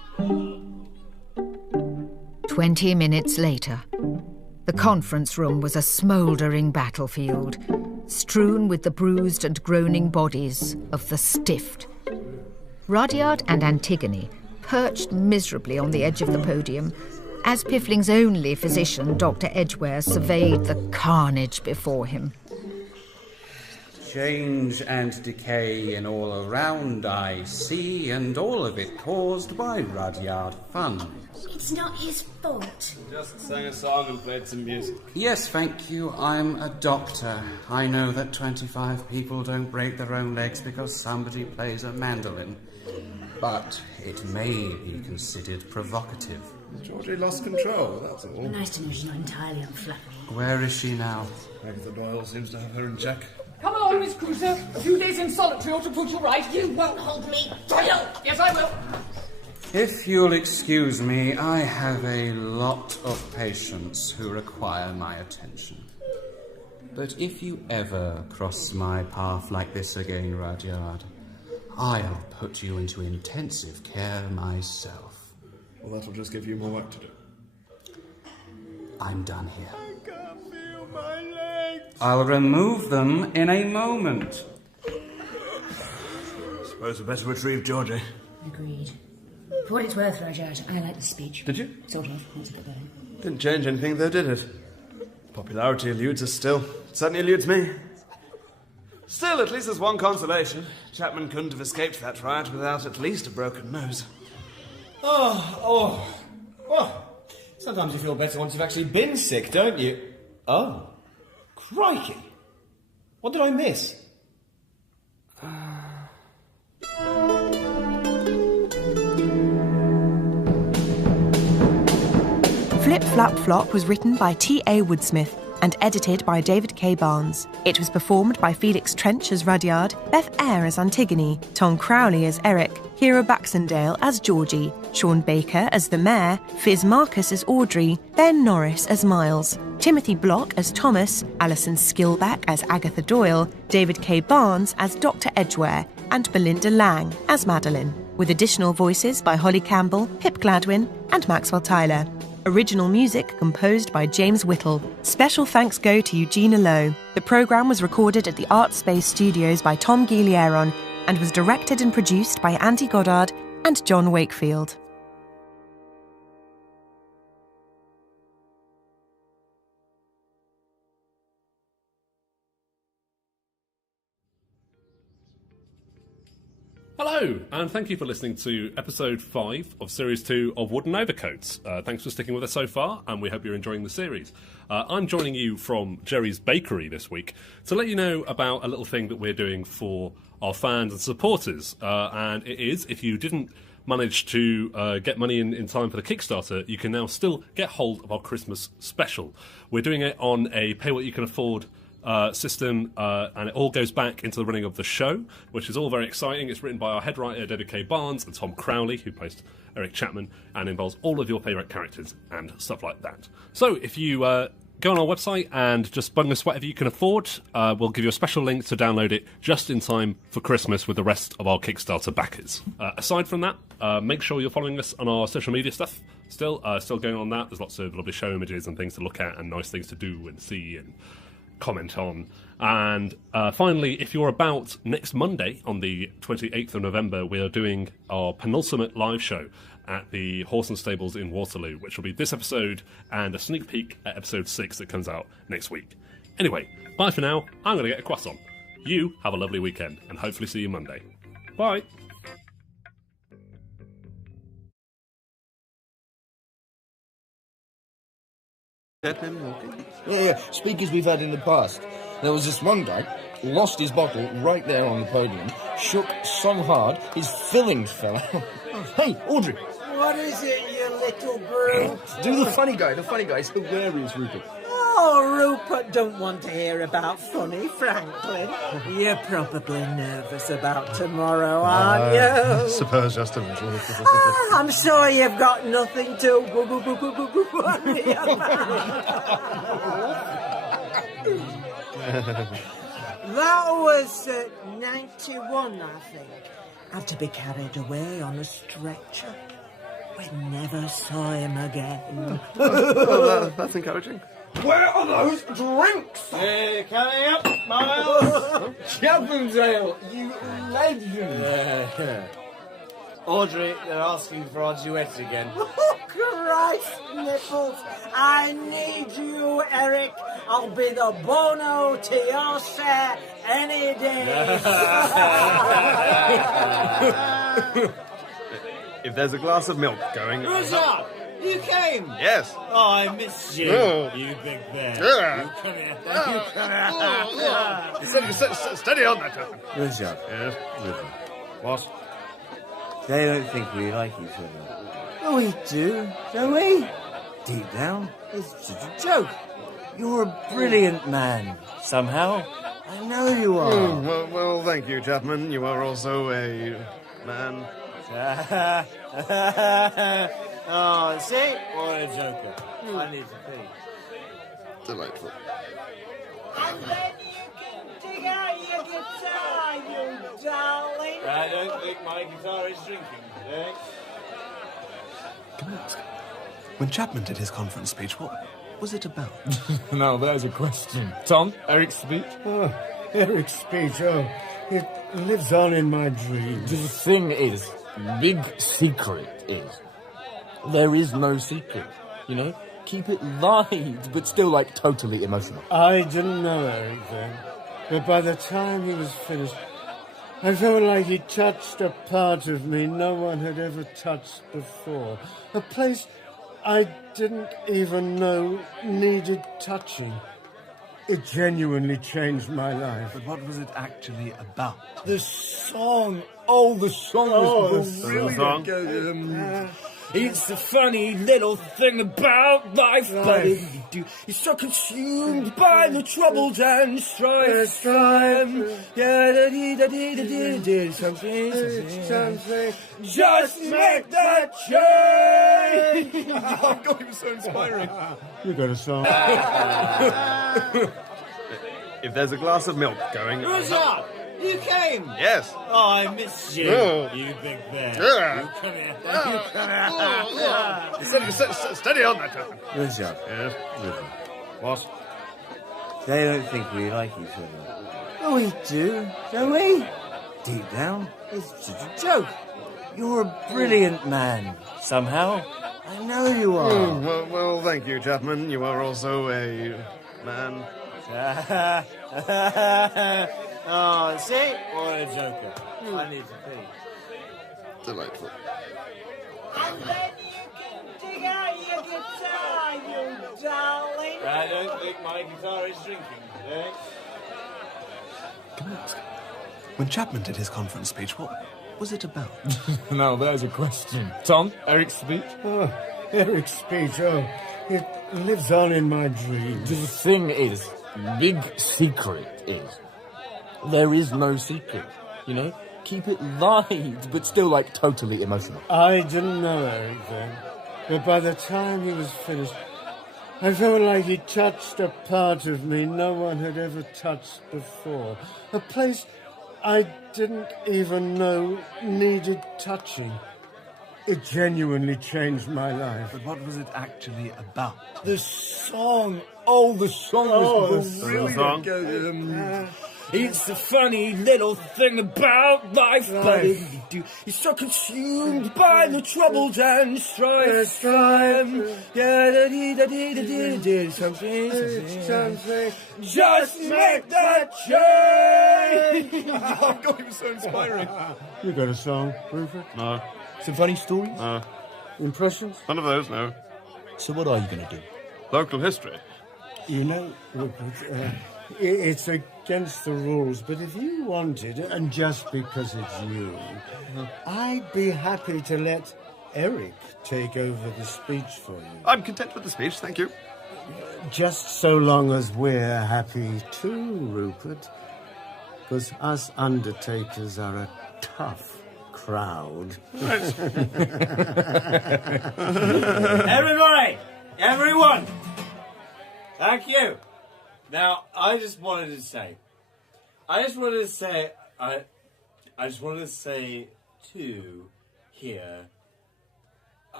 20 minutes later, the conference room was a smouldering battlefield, strewn with the bruised and groaning bodies of the stiffed. Rudyard and Antigone perched miserably on the edge of the podium as Piffling's only physician, Dr. Edgware, surveyed the carnage before him. Change and decay in all around I see, and all of it caused by Rudyard Funn. It's not his fault. Just sang a song and played some music. Yes, thank you. I'm a doctor. I know that 25 people don't break their own legs because somebody plays a mandolin. But it may be considered provocative. Georgie lost control, that's all. Nice to know she's not entirely unflappable. Where is she now? Agatha Doyle seems to have her in check. Come along, Miss Crusoe. A few days in solitary ought to put you right. You won't hold me, Doyle! Yes, I will. If you'll excuse me, I have a lot of patients who require my attention. But if you ever cross my path like this again, Rudyard, I'll put you into intensive care myself. Well, that'll just give you more work to do. I'm done here. I can't feel my legs. I'll remove them in a moment. Suppose we better retrieve Georgie. Agreed. For what it's worth, Rudyard, I like the speech. Did you? Sort of. Let's get going. Didn't change anything, though, did it? Popularity eludes us still. It certainly eludes me. Still, at least there's one consolation. Chapman couldn't have escaped that riot without at least a broken nose. Oh. Sometimes you feel better once you've actually been sick, don't you? Oh. Crikey. What did I miss? Flip Flap Flop was written by T.A. Woodsmith and edited by David K. Barnes. It was performed by Felix Trench as Rudyard, Beth Eyre as Antigone, Tom Crowley as Eric, Hera Baxendale as Georgie, Sean Baker as the Mayor, Fizz Marcus as Audrey, Ben Norris as Miles, Timothy Block as Thomas, Alison Skillback as Agatha Doyle, David K. Barnes as Dr. Edgware, and Belinda Lang as Madeline, with additional voices by Holly Campbell, Pip Gladwin, and Maxwell Tyler. Original music composed by James Whittle. Special thanks go to Eugenia Lowe. The programme was recorded at the Art Space Studios by Tom Guilieron and was directed and produced by Andy Goddard and John Wakefield. Hello, and thank you for listening to episode 5 of series 2 of Wooden Overcoats. Thanks for sticking with us so far, and we hope you're enjoying the series. I'm joining you from Jerry's Bakery this week to let you know about a little thing that we're doing for our fans and supporters. And it is, if you didn't manage to get money in time for the Kickstarter, you can now still get hold of our Christmas special. We're doing it on a pay what you can afford system, and it all goes back into the running of the show, which is all very exciting. It's written by our head writer, David K. Barnes, and Tom Crowley, who plays Eric Chapman, and involves all of your favourite characters and stuff like that. So if you go on our website and just bung us whatever you can afford, we'll give you a special link to download it just in time for Christmas with the rest of our Kickstarter backers. Aside from that, make sure you're following us on our social media stuff. Still going on that. There's lots of lovely show images and things to look at and nice things to do and see and comment on. And finally, if you're about next Monday on the 28th of November, we are doing our penultimate live show at the Horse and Stables in Waterloo, which will be this episode and a sneak peek at episode 6 that comes out next week. Anyway, bye for now. I'm going to get a croissant. You have a lovely weekend and hopefully see you Monday. Bye. Yeah, speakers we've had in the past. There was this one guy, lost his bottle right there on the podium, shook so hard his fillings fell out. Hey, Audrey! What is it, you little brute? Do the funny guy. It's hilarious, Rupert. Oh, Rupert don't want to hear about funny, Franklin. You're probably nervous about tomorrow, aren't you? I suppose just a little. I'm sure you've got nothing to worry about. That was 91, I think. Had to be carried away on a stretcher. I never saw him again. That's encouraging. Where are those drinks? They're coming up, Miles. Chapman's Ale, you legend. Audrey, they're asking for our duet again. Oh, Christ nipples! I need you, Eric. I'll be the Bono to your Cher any day. If there's a glass of milk going... Rudyard, you came. Yes. Oh, I missed you, Oh. you big bear. Yeah. You come here. You come here. Steady on that. Rudyard. Yes. What? They don't think we like each other. Oh, we do, don't we? Deep down, it's just a joke. You're a brilliant man, somehow. I know you are. Well, thank you, Chapman. You are also a man. Oh, see? What a joker. I need to pee. Delightful. And then you can dig out your guitar, you darling. I don't think my guitar is drinking today. Can I ask? When Chapman did his conference speech, what was it about? Now there's a question. Tom, Eric's speech? Oh, Eric's speech, it lives on in my dreams. The thing is, big secret is, there is no secret, you know? Keep it light, but still, like, totally emotional. I didn't know Eric then, but by the time he was finished, I felt like he touched a part of me no one had ever touched before. A place I didn't even know needed touching. It genuinely changed my life. But what was it actually about? The song! Oh, the song was the song? It's the funny little thing about life, but you're so consumed by the troubles and strife. Something. Just make that change. Oh God, it was so inspiring. You got a song. If there's a glass of milk going... Rudyard, you came. Yes. Oh, I missed you, you big bear. You come here. You come here. Steady on that. Rudyard. Yes. What? They don't think we like each other. Oh, we do, don't we? Deep down, it's just a joke. You're a brilliant man, somehow. I know you are. Well, thank you, Chapman. You are also a man. Oh, see? What a joker. I need to pee. Delightful. And then you can dig out your guitar, you darling. I don't think my guitar is drinking today. Can I ask? When Chapman did his conference speech, what was it about? Now there's a question. Tom, Eric's speech? Oh, Eric's speech, it lives on in my dreams. The thing is, big secret is, there is no secret, you know? Keep it light, but still, like, totally emotional. I didn't know Eric then, but by the time he was finished, I felt like he touched a part of me no one had ever touched before. A place I didn't even know needed touching. It genuinely changed my life. But what was it actually about? The song! Oh, the song was brilliant. It's the funny little thing about life, but you're so consumed by the troubles and strife. Something. Just make that change. Oh God, it was so inspiring. You got a song, Rupert? No. Some funny stories? No. Impressions? None of those, no. So what are you going to do? Local history. You know, Rupert, it's against the rules, but if you wanted, and just because it's you, I'd be happy to let Eric take over the speech for you. I'm content with the speech, thank you. Just so long as we're happy too, Rupert. Because us undertakers are a tough crowd. Everybody! Everyone! Thank you! Now, I just wanted to say too, here,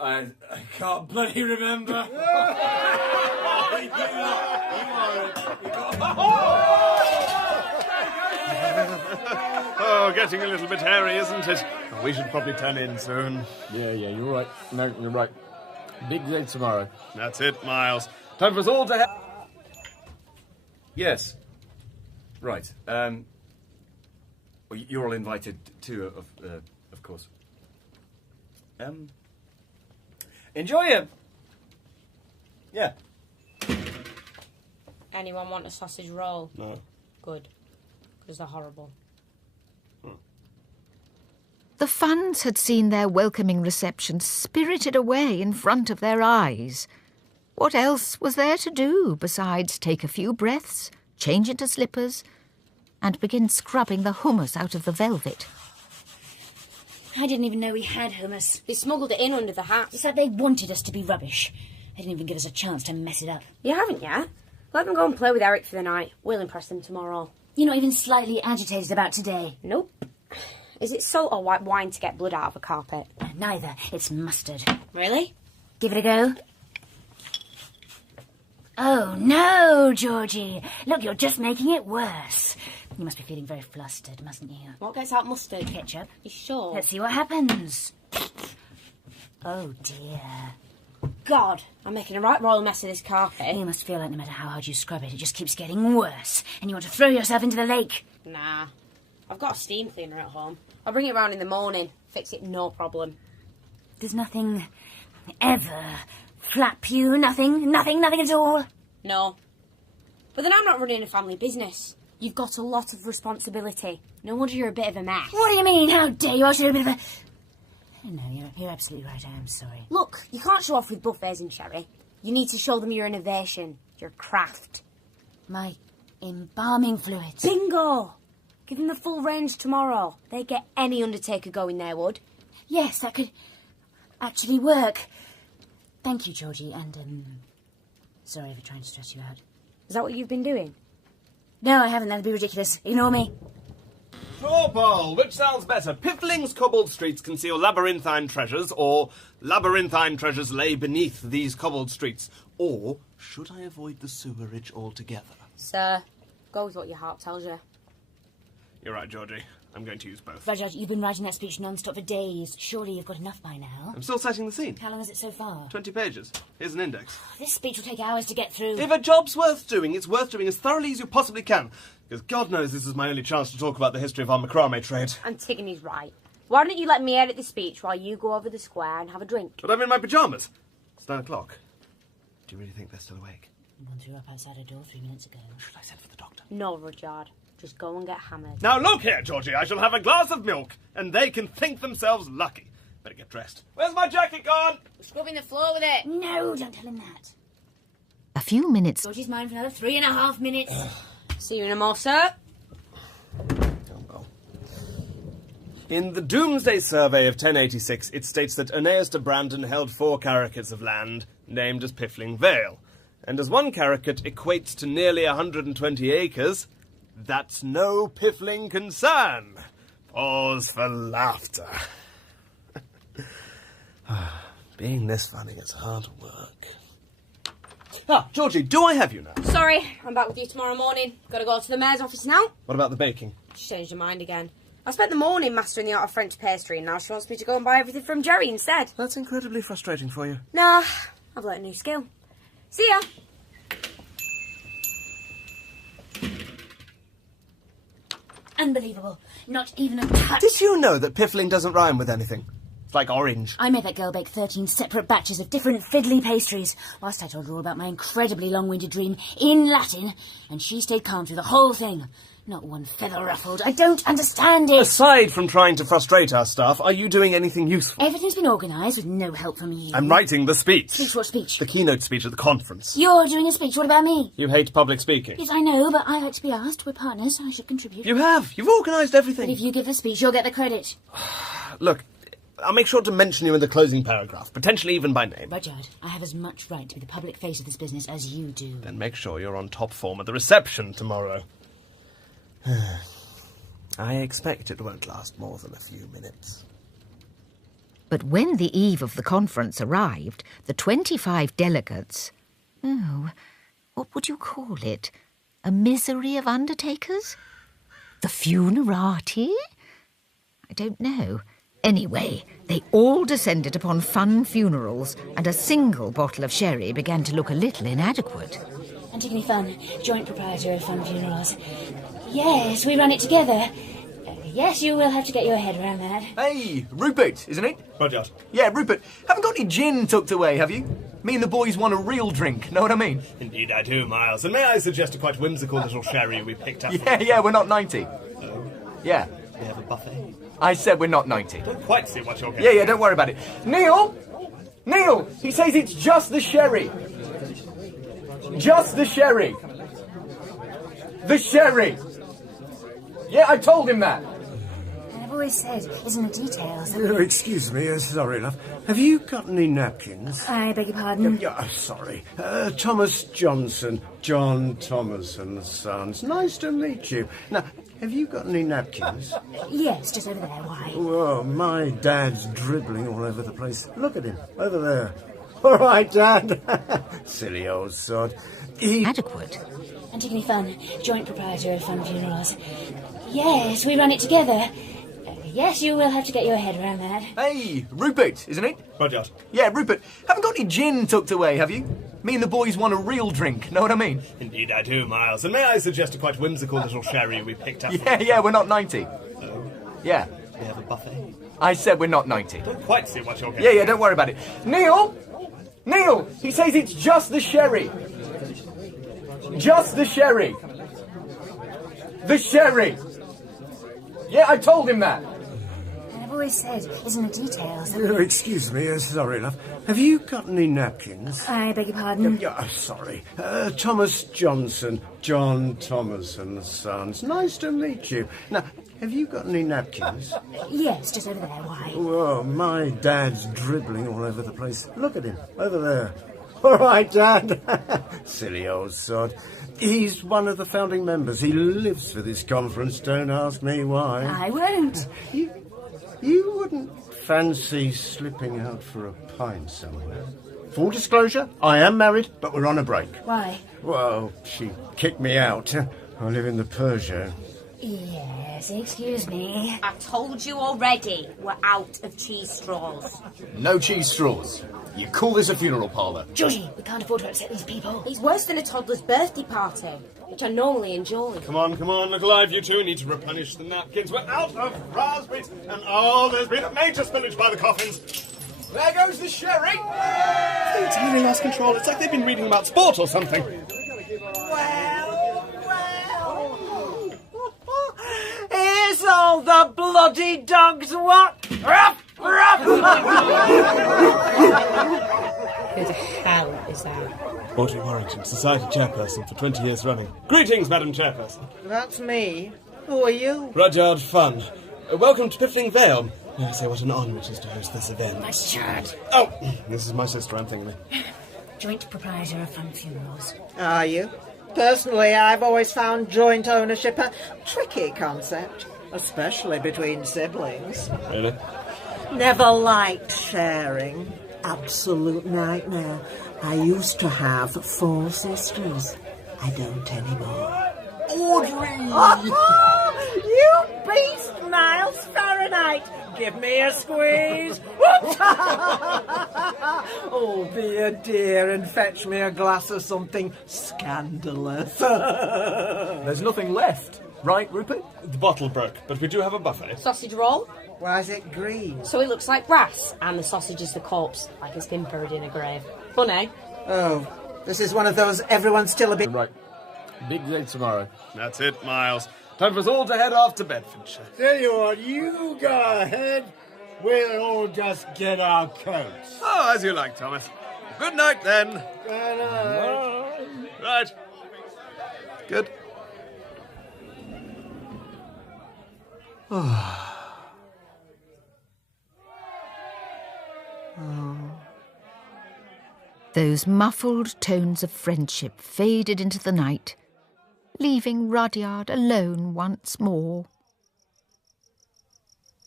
I can't bloody remember. Oh, getting a little bit hairy, isn't it? We should probably turn in soon. Yeah, you're right. No, you're right. Big day tomorrow. That's it, Miles. Time for us all to Yes. Right. Well, you're all invited too, of course. Enjoy it. Yeah. Anyone want a sausage roll? No. Good. Because they're horrible. The Funns had seen their welcoming reception spirited away in front of their eyes. What else was there to do besides take a few breaths, change into slippers, and begin scrubbing the hummus out of the velvet? I didn't even know we had hummus. They smuggled it in under the hat. It's like they wanted us to be rubbish. They didn't even give us a chance to mess it up. You haven't yet? Let them go and play with Eric for the night. We'll impress them tomorrow. You're not even slightly agitated about today? Nope. Is it salt or white wine to get blood out of a carpet? Neither. It's mustard. Really? Give it a go. Oh, no, Georgie. Look, you're just making it worse. You must be feeling very flustered, mustn't you? What gets out mustard? Ketchup. You sure? Let's see what happens. Oh, dear. God, I'm making a right royal mess of this carpet. You must feel like no matter how hard you scrub it, it just keeps getting worse, and you want to throw yourself into the lake. Nah. I've got a steam cleaner at home. I'll bring it round in the morning. Fix it, no problem. There's nothing ever flap you? Nothing at all? No. But then I'm not running a family business. You've got a lot of responsibility. No wonder you're a bit of a mess. What do you mean? How dare you? I should have a bit of a... No, you're absolutely right. I am sorry. Look, you can't show off with buffets and sherry. You need to show them your innovation, your craft. My embalming fluids. Bingo! Give them the full range tomorrow. They'd get any undertaker going there, would. Yes, that could actually work. Thank you, Georgie, and, sorry for trying to stress you out. Is that what you've been doing? No, I haven't. That'd be ridiculous. Ignore me. Straw poll. Which sounds better? Piffling's cobbled streets conceal labyrinthine treasures, or labyrinthine treasures lay beneath these cobbled streets? Or should I avoid the sewerage altogether? Sir, go with what your heart tells you. You're right, Georgie. I'm going to use both. Rudyard, you've been writing that speech non-stop for days. Surely you've got enough by now. I'm still setting the scene. How long is it so far? 20 pages. Here's an index. This speech will take hours to get through. If a job's worth doing, it's worth doing as thoroughly as you possibly can. Because God knows this is my only chance to talk about the history of our macrame trade. Antigone's right. Why don't you let me edit the speech while you go over the square and have a drink? But I'm in my pyjamas. It's 9 o'clock. Do you really think they're still awake? One threw up outside her door 3 minutes ago. Should I send for the doctor? No, Rudyard. Just go and get hammered. Now look here, Georgie. I shall have a glass of milk, and they can think themselves lucky. Better get dressed. Where's my jacket gone? We're scrubbing the floor with it. No, don't tell him that. A few minutes... Georgie's mine for another 3.5 minutes. See you in a more, sir. In the Doomsday Survey of 1086, it states that Aeneas de Brandon held 4 caracats of land, named as Piffling Vale. And as 1 caracat equates to nearly 120 acres, that's no piffling concern. Pause for laughter. Being this funny is hard work. Ah, Georgie, do I have you now? Sorry, I'm back with you tomorrow morning. Gotta go to the mayor's office now. What about the baking? She's changed her mind again. I spent the morning mastering the art of French pastry, and now she wants me to go and buy everything from Jerry instead. That's incredibly frustrating for you. Nah, I've learnt a new skill. See ya. Unbelievable. Not even a touch. Did you know that piffling doesn't rhyme with anything? It's like orange. I made that girl bake 13 separate batches of different fiddly pastries, whilst I told her all about my incredibly long-winded dream in Latin, and she stayed calm through the whole thing. Not one feather ruffled. I don't understand it. Aside from trying to frustrate our staff, are you doing anything useful? Everything's been organised with no help from you. I'm writing the speech. Speech? What speech? The keynote speech at the conference. You're doing a speech. What about me? You hate public speaking. Yes, I know, but I like to be asked. We're partners. I should contribute. You have. You've organised everything. But if you give the speech, you'll get the credit. Look, I'll make sure to mention you in the closing paragraph, potentially even by name. Rudyard, I have as much right to be the public face of this business as you do. Then make sure you're on top form at the reception tomorrow. I expect it won't last more than a few minutes. But when the eve of the conference arrived, the 25 delegates... Oh, what would you call it? A misery of undertakers? The funerati? I don't know. Anyway, they all descended upon Funn Funerals, and a single bottle of sherry began to look a little inadequate. Antigone Funn, joint proprietor of Funn Funerals. Yes, we run it together. Yes, you will have to get your head around that. Hey, Rupert, isn't it? Rudyard. Yeah, Rupert. Haven't got any gin tucked away, have you? Me and the boys want a real drink, know what I mean? Indeed I do, Miles. And may I suggest a quite whimsical little sherry we picked up? Yeah, we're not 90. Oh. Yeah. We have a buffet. I said we're not 90. Don't quite see what you're getting. Yeah, don't worry about it. Neil! Neil! He says it's just the sherry. Just the sherry. The sherry. Yeah, I told him that. I've always said, isn't the details. Excuse me, sorry, love. Have you got any napkins? I beg your pardon? Sorry. Thomas Johnson, John Thomas and Sons. Nice to meet you. Now, have you got any napkins? Yes, just over there. Why? Well, my dad's dribbling all over the place. Look at him, over there. All right, Dad. Silly old sod. Adequate. Antigone Funn, joint proprietor of Funn Funerals. Yes, we run it together. Yes, you will have to get your head around that. Hey, Rupert, isn't it? Rudyard. Yeah, Rupert. Haven't got any gin tucked away, have you? Me and the boys want a real drink, know what I mean? Indeed I do, Miles. And may I suggest a quite whimsical little sherry we picked up? Yeah, we're not 90. Oh. Yeah. We have a buffet. I said we're not 90. Don't quite see what you're getting. Yeah, don't worry about it. Neil! Neil! He says it's just the sherry. Just the sherry. The sherry. Yeah, I told him that. I've always said, isn't the details. Excuse me, sorry, love. Have you got any napkins? I beg your pardon? Sorry. Thomas Johnson, John Thomas and Sons. Nice to meet you. Now, have you got any napkins? Yes, just over there. Why? Well, my dad's dribbling all over the place. Look at him, over there. All right, Dad. Silly old sod. He's one of the founding members. He lives for this conference. Don't ask me why. I won't. You wouldn't fancy slipping out for a pint somewhere? Full disclosure, I am married, but we're on a break. Why? Well, she kicked me out. I live in the Peugeot. Yes, excuse me. I told you already, we're out of cheese straws. No cheese straws. You call this a funeral parlour? Georgie, we can't afford to upset these people. It's worse than a toddler's birthday party, which I normally enjoy. Come on, look alive, you two. Need to replenish the napkins. We're out of raspberries, and there's been a major spillage by the coffins. There goes the sherry! They're entirely lost control. It's like they've been reading about sport or something. Well. Here's all the bloody dogs what? Ruff! Who the hell is that? Audrey Warrington, Society Chairperson for 20 years running. Greetings, Madam Chairperson. That's me. Who are you? Rudyard Funn. Welcome to Piffling Vale. May I say what an honour it is to host this event. Nice chat. Oh, this is my sister, I'm thinking of. Joint proprietor of Funn Funerals. Are you? Personally, I've always found joint ownership a tricky concept, especially between siblings. Really? Never liked sharing. Absolute nightmare. I used to have 4 sisters. I don't anymore. Audrey! You beast, Miles Fahrenheit! Give me a squeeze! Oh, be a dear and fetch me a glass of something scandalous. There's nothing left, right, Rupert? The bottle broke, but we do have a buffet. Sausage roll? Why is it green? So it looks like grass, and the sausage is the corpse, like it's been buried in a grave. Funny. Oh, this is one of those everyone's still a bit... Right. Big day tomorrow. That's it, Miles. Time for us all to head off to Bedfordshire. Tell you what, you go ahead. We'll all just get our coats. Oh, as you like, Thomas. Good night, then. Good night. Right. Good. Those muffled tones of friendship faded into the night, leaving Rudyard alone once more.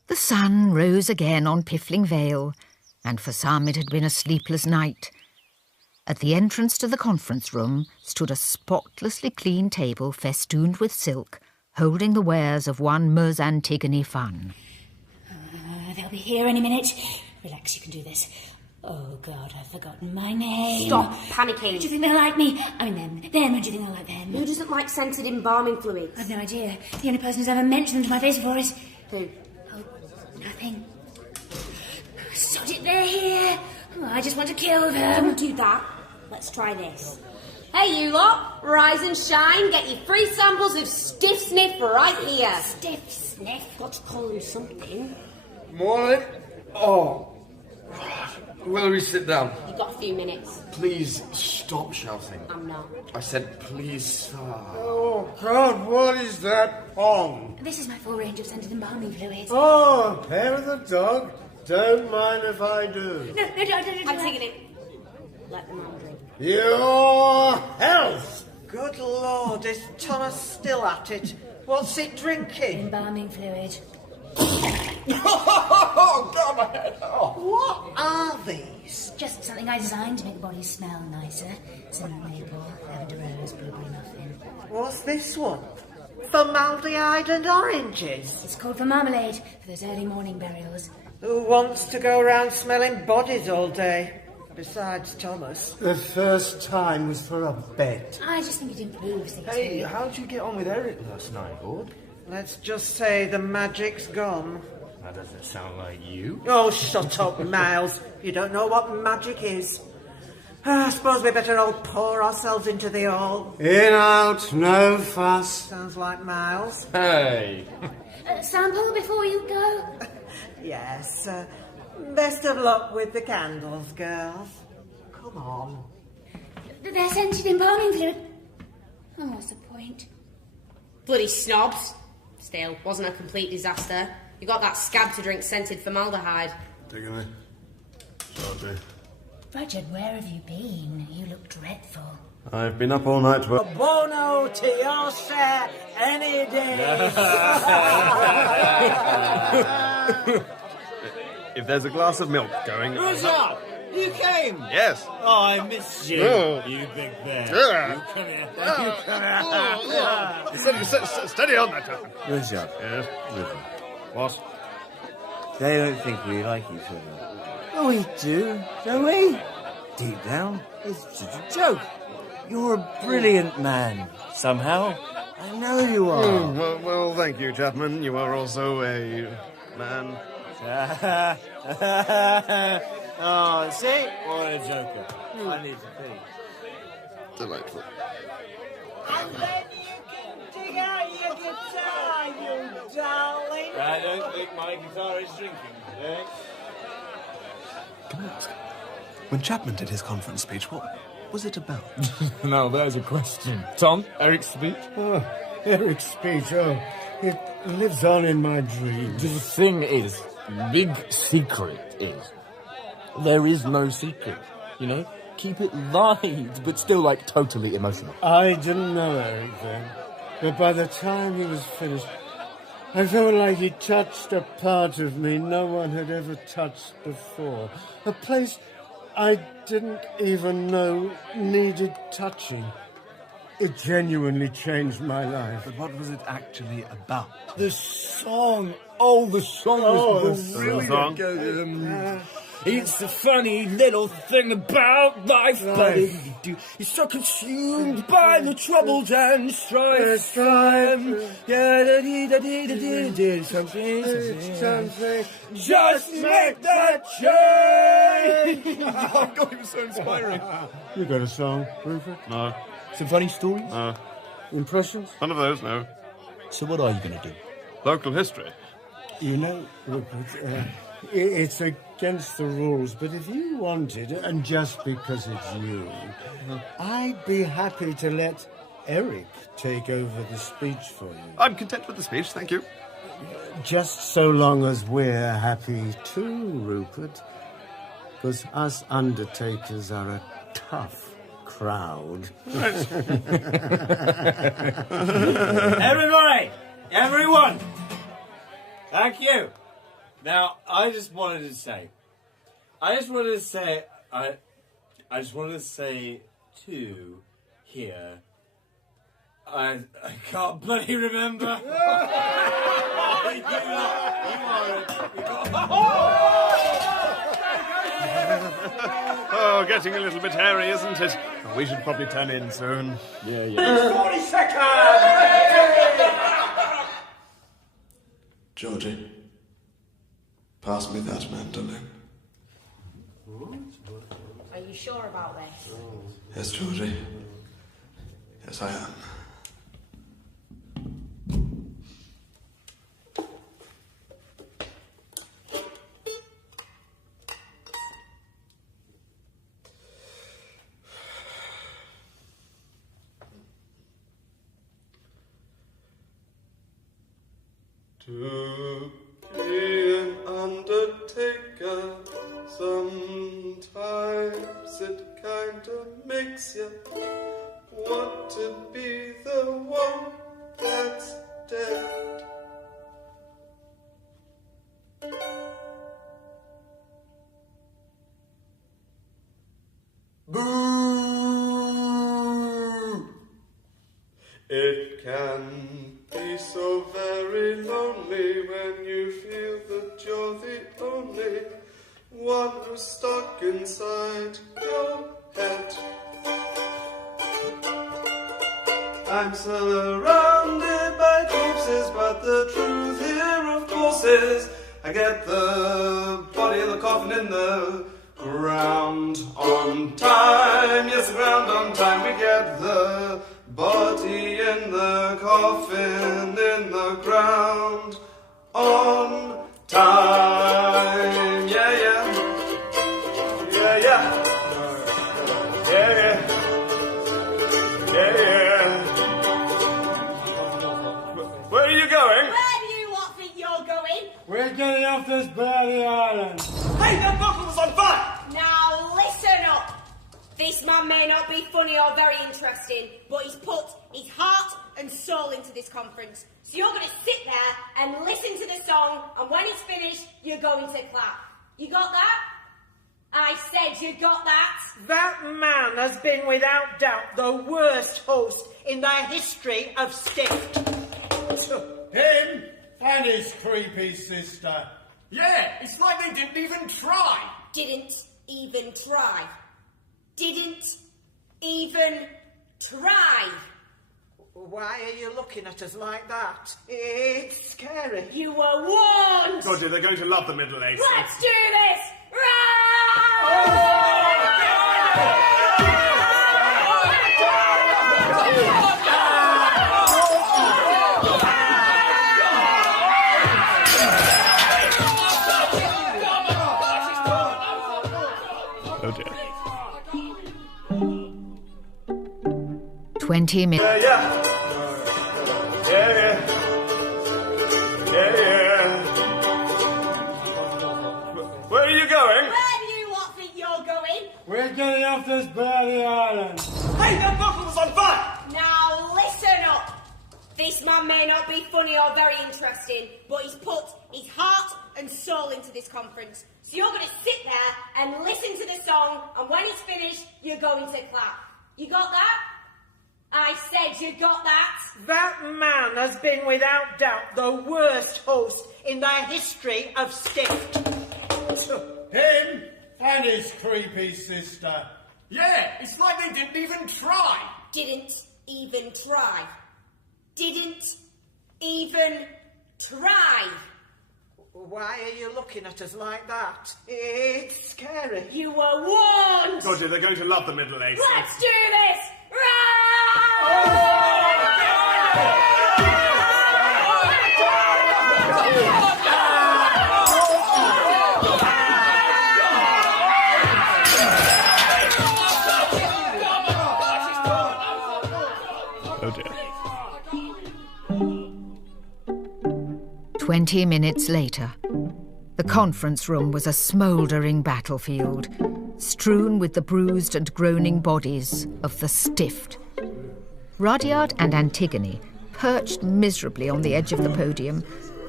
The sun rose again on Piffling Vale, and for some it had been a sleepless night. At the entrance to the conference room stood a spotlessly clean table festooned with silk, holding the wares of one Ms. Antigone Funn. They'll be here any minute. Relax, you can do this. Oh, God, I've forgotten my name. Stop panicking. Do you think they'll like me? I mean them, or do you think they'll like them? Who doesn't like scented embalming fluids? I've no idea. The only person who's ever mentioned them to my face before is... Who? Oh, nothing. Sod it, they're here. Oh, I just want to kill them. Don't do that. Let's try this. Hey, you lot. Rise and shine. Get your free samples of Stiff Sniff right here. Stiff Sniff? Got to call them something. Morning. Oh. Will we sit down? You've got a few minutes. Please stop shouting. I'm not. I said please stop. Oh, God, what is that on? This is my full range of scented embalming fluids. Oh, hair of the dog. Don't mind if I do. No, don't. I'm taking it. Let the man drink. Your health! Good Lord, is Thomas still at it? What's it drinking? Embalming fluid. Oh, God, my head. Oh. What are these? Just something I designed to make the body smell nicer. Cinnamon maple, lavender rose, blueberry muffin. What's this one? Formaldehyde and oranges? It's called for marmalade, for those early morning burials. Who wants to go around smelling bodies all day? Besides Thomas. The first time was for a bet. I just think it improves things. Hey, how'd you get on with Eric last night, Lord? Let's just say the magic's gone. That doesn't sound like you. Oh, shut up, Miles. You don't know what magic is. I suppose we better all pour ourselves into the all. In, out, no fuss. Sounds like Miles. Hey. Sample before you go? Yes. Best of luck with the candles, girls. Come on. They're scented embalming fluid. Oh, what's the point? Bloody snobs. Still, wasn't a complete disaster. You got that scab to drink scented formaldehyde. Antigone. Georgie. Rudyard, where have you been? You look dreadful. I've been up all night to... Bono to your share any day. If there's a glass of milk going... Rudyard! You came! Yes. Oh, I missed you, you big bear. You come here. You come here. Steady on that, Tucker. Rudyard. Yes? What? They don't think we like each other. Oh, we do, don't we? Deep down, it's just a joke. You're a brilliant man, somehow. I know you are. Well, thank you, Chapman. You are also a man. Oh, see? What a joker. I need to pee. Delightful. And then you can dig out your guitar, you darling. I don't think my guitar is drinking today. Can I ask, when Chapman did his conference speech, what was it about? Now there's a question. Tom, Eric's speech? Oh, Eric's speech, oh, it lives on in my dreams. The thing is, big secret is, there is no secret, you know? Keep it light, but still, like, totally emotional. I didn't know Eric then, but by the time he was finished, I felt like he touched a part of me no one had ever touched before. A place I didn't even know needed touching. It genuinely changed my life. But what was it actually about? The song! Oh, the song was brilliant. It's the funny little thing about life, but you're so consumed by the troubles and strife. Something. Just make that change. Oh God, it was so inspiring. You got a song, Rupert? No. Some funny stories? No. Impressions? None of those, no. So what are you going to do? Local history. You know, Rupert, it's against the rules, but if you wanted, and just because it's you, I'd be happy to let Eric take over the speech for you. I'm content with the speech, thank you. Just so long as we're happy too, Rupert. Because us undertakers are a tough crowd. Everybody! Everyone! Thank you. Now, I just wanted to say too, here, I can't bloody remember. Oh, getting a little bit hairy, isn't it? We should probably turn in soon. Yeah. 40 seconds! Georgie, pass me that mandolin. Are you sure about this? Yes, Georgie. Yes, I am. To be an undertaker, sometimes it kinda makes you want to be the one that's dead. Boo! It can be so very lonely when you feel that you're the only one who's stuck inside your head. I'm surrounded by corpses, but the truth here, of course, is I get the body of the coffin in the ground on time. Yes, the ground on time. We get the body in the coffin in the ground on time. Yeah, yeah. Yeah, yeah. Yeah, yeah. Yeah, yeah. Where are you going? Where do you lot think you're going? We're getting off this bloody island. Hey, that bottle was on fire! Now listen up. This man may not be funny or very interesting, but he's put his heart and soul into this conference. So you're going to sit there and listen to the song, and when it's finished, you're going to clap. You got that? I said you got that. That man has been without doubt the worst host in the history of Stift. Him and his creepy sister. Yeah, it's like they didn't even try. Didn't even try. Didn't even try. Why are you looking at us like that? It's scary. You were warned. Georgie, they're going to love the Middle Ages. Let's do this. Oh dear. 20 minutes. Yeah, yeah. Yeah, yeah. Yeah, yeah. Where are you going? Where do you lot think you're going? We're getting off this bloody island. Hey, that bottle was on fire! Now listen up. This man may not be funny or very interesting, but he's put his heart and soul into this conference. So you're going to sit there and listen to the song, and when it's finished, you're going to clap. You got that? I said you got that. That man has been without doubt the worst host in the history of Stift. Him and his creepy sister. Yeah, it's like they didn't even try. Didn't even try. Didn't even try. Why are you looking at us like that? It's scary. You were warned. Georgie, they're going to love the Middle Ages. Let's do this. Oh dear. 20 minutes later, the conference room was a smouldering battlefield, strewn with the bruised and groaning bodies of the Stift. Rudyard and Antigone, perched miserably on the edge of the podium,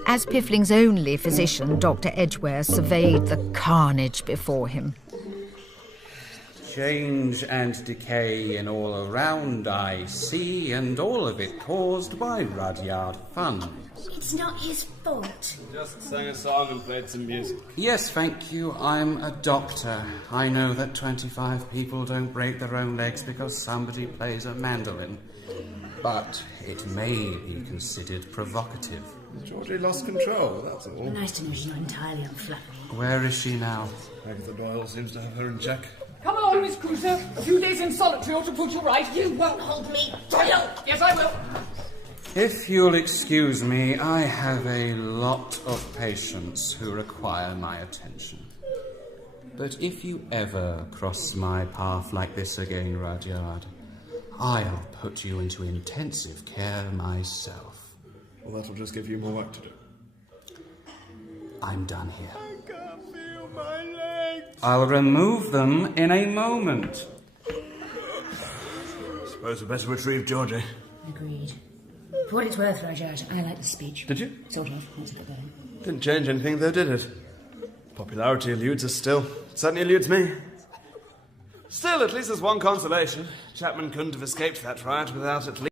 As Piffling's only physician, Dr. Edgware surveyed the carnage before him. Change and decay in all around I see, and all of it caused by Rudyard Funn. It's not his fault. Just sang a song and played some music. Yes, thank you. I'm a doctor. I know that 25 people don't break their own legs because somebody plays a mandolin. But it may be considered provocative. Georgie lost control, that's all. Nice to know she's not entirely unflappable. Where is she now? Agatha Doyle seems to have her in check. Come along, Miss Crusoe. A few days in solitary ought to put you right. You won't hold me, Doyle! Yes, I will. If you'll excuse me, I have a lot of patients who require my attention. But if you ever cross my path like this again, Rudyard, I'll put you into intensive care myself. Well, that'll just give you more work to do. I'm done here. I can't feel my legs. I'll remove them in a moment. Suppose we better retrieve Georgie. Agreed. For what it's worth, Rudyard, I like the speech. Did you? Sort of. Let's get going. Didn't change anything though, did it? Popularity eludes us still. It certainly eludes me. Still, at least there's one consolation. Chapman couldn't have escaped that riot without at least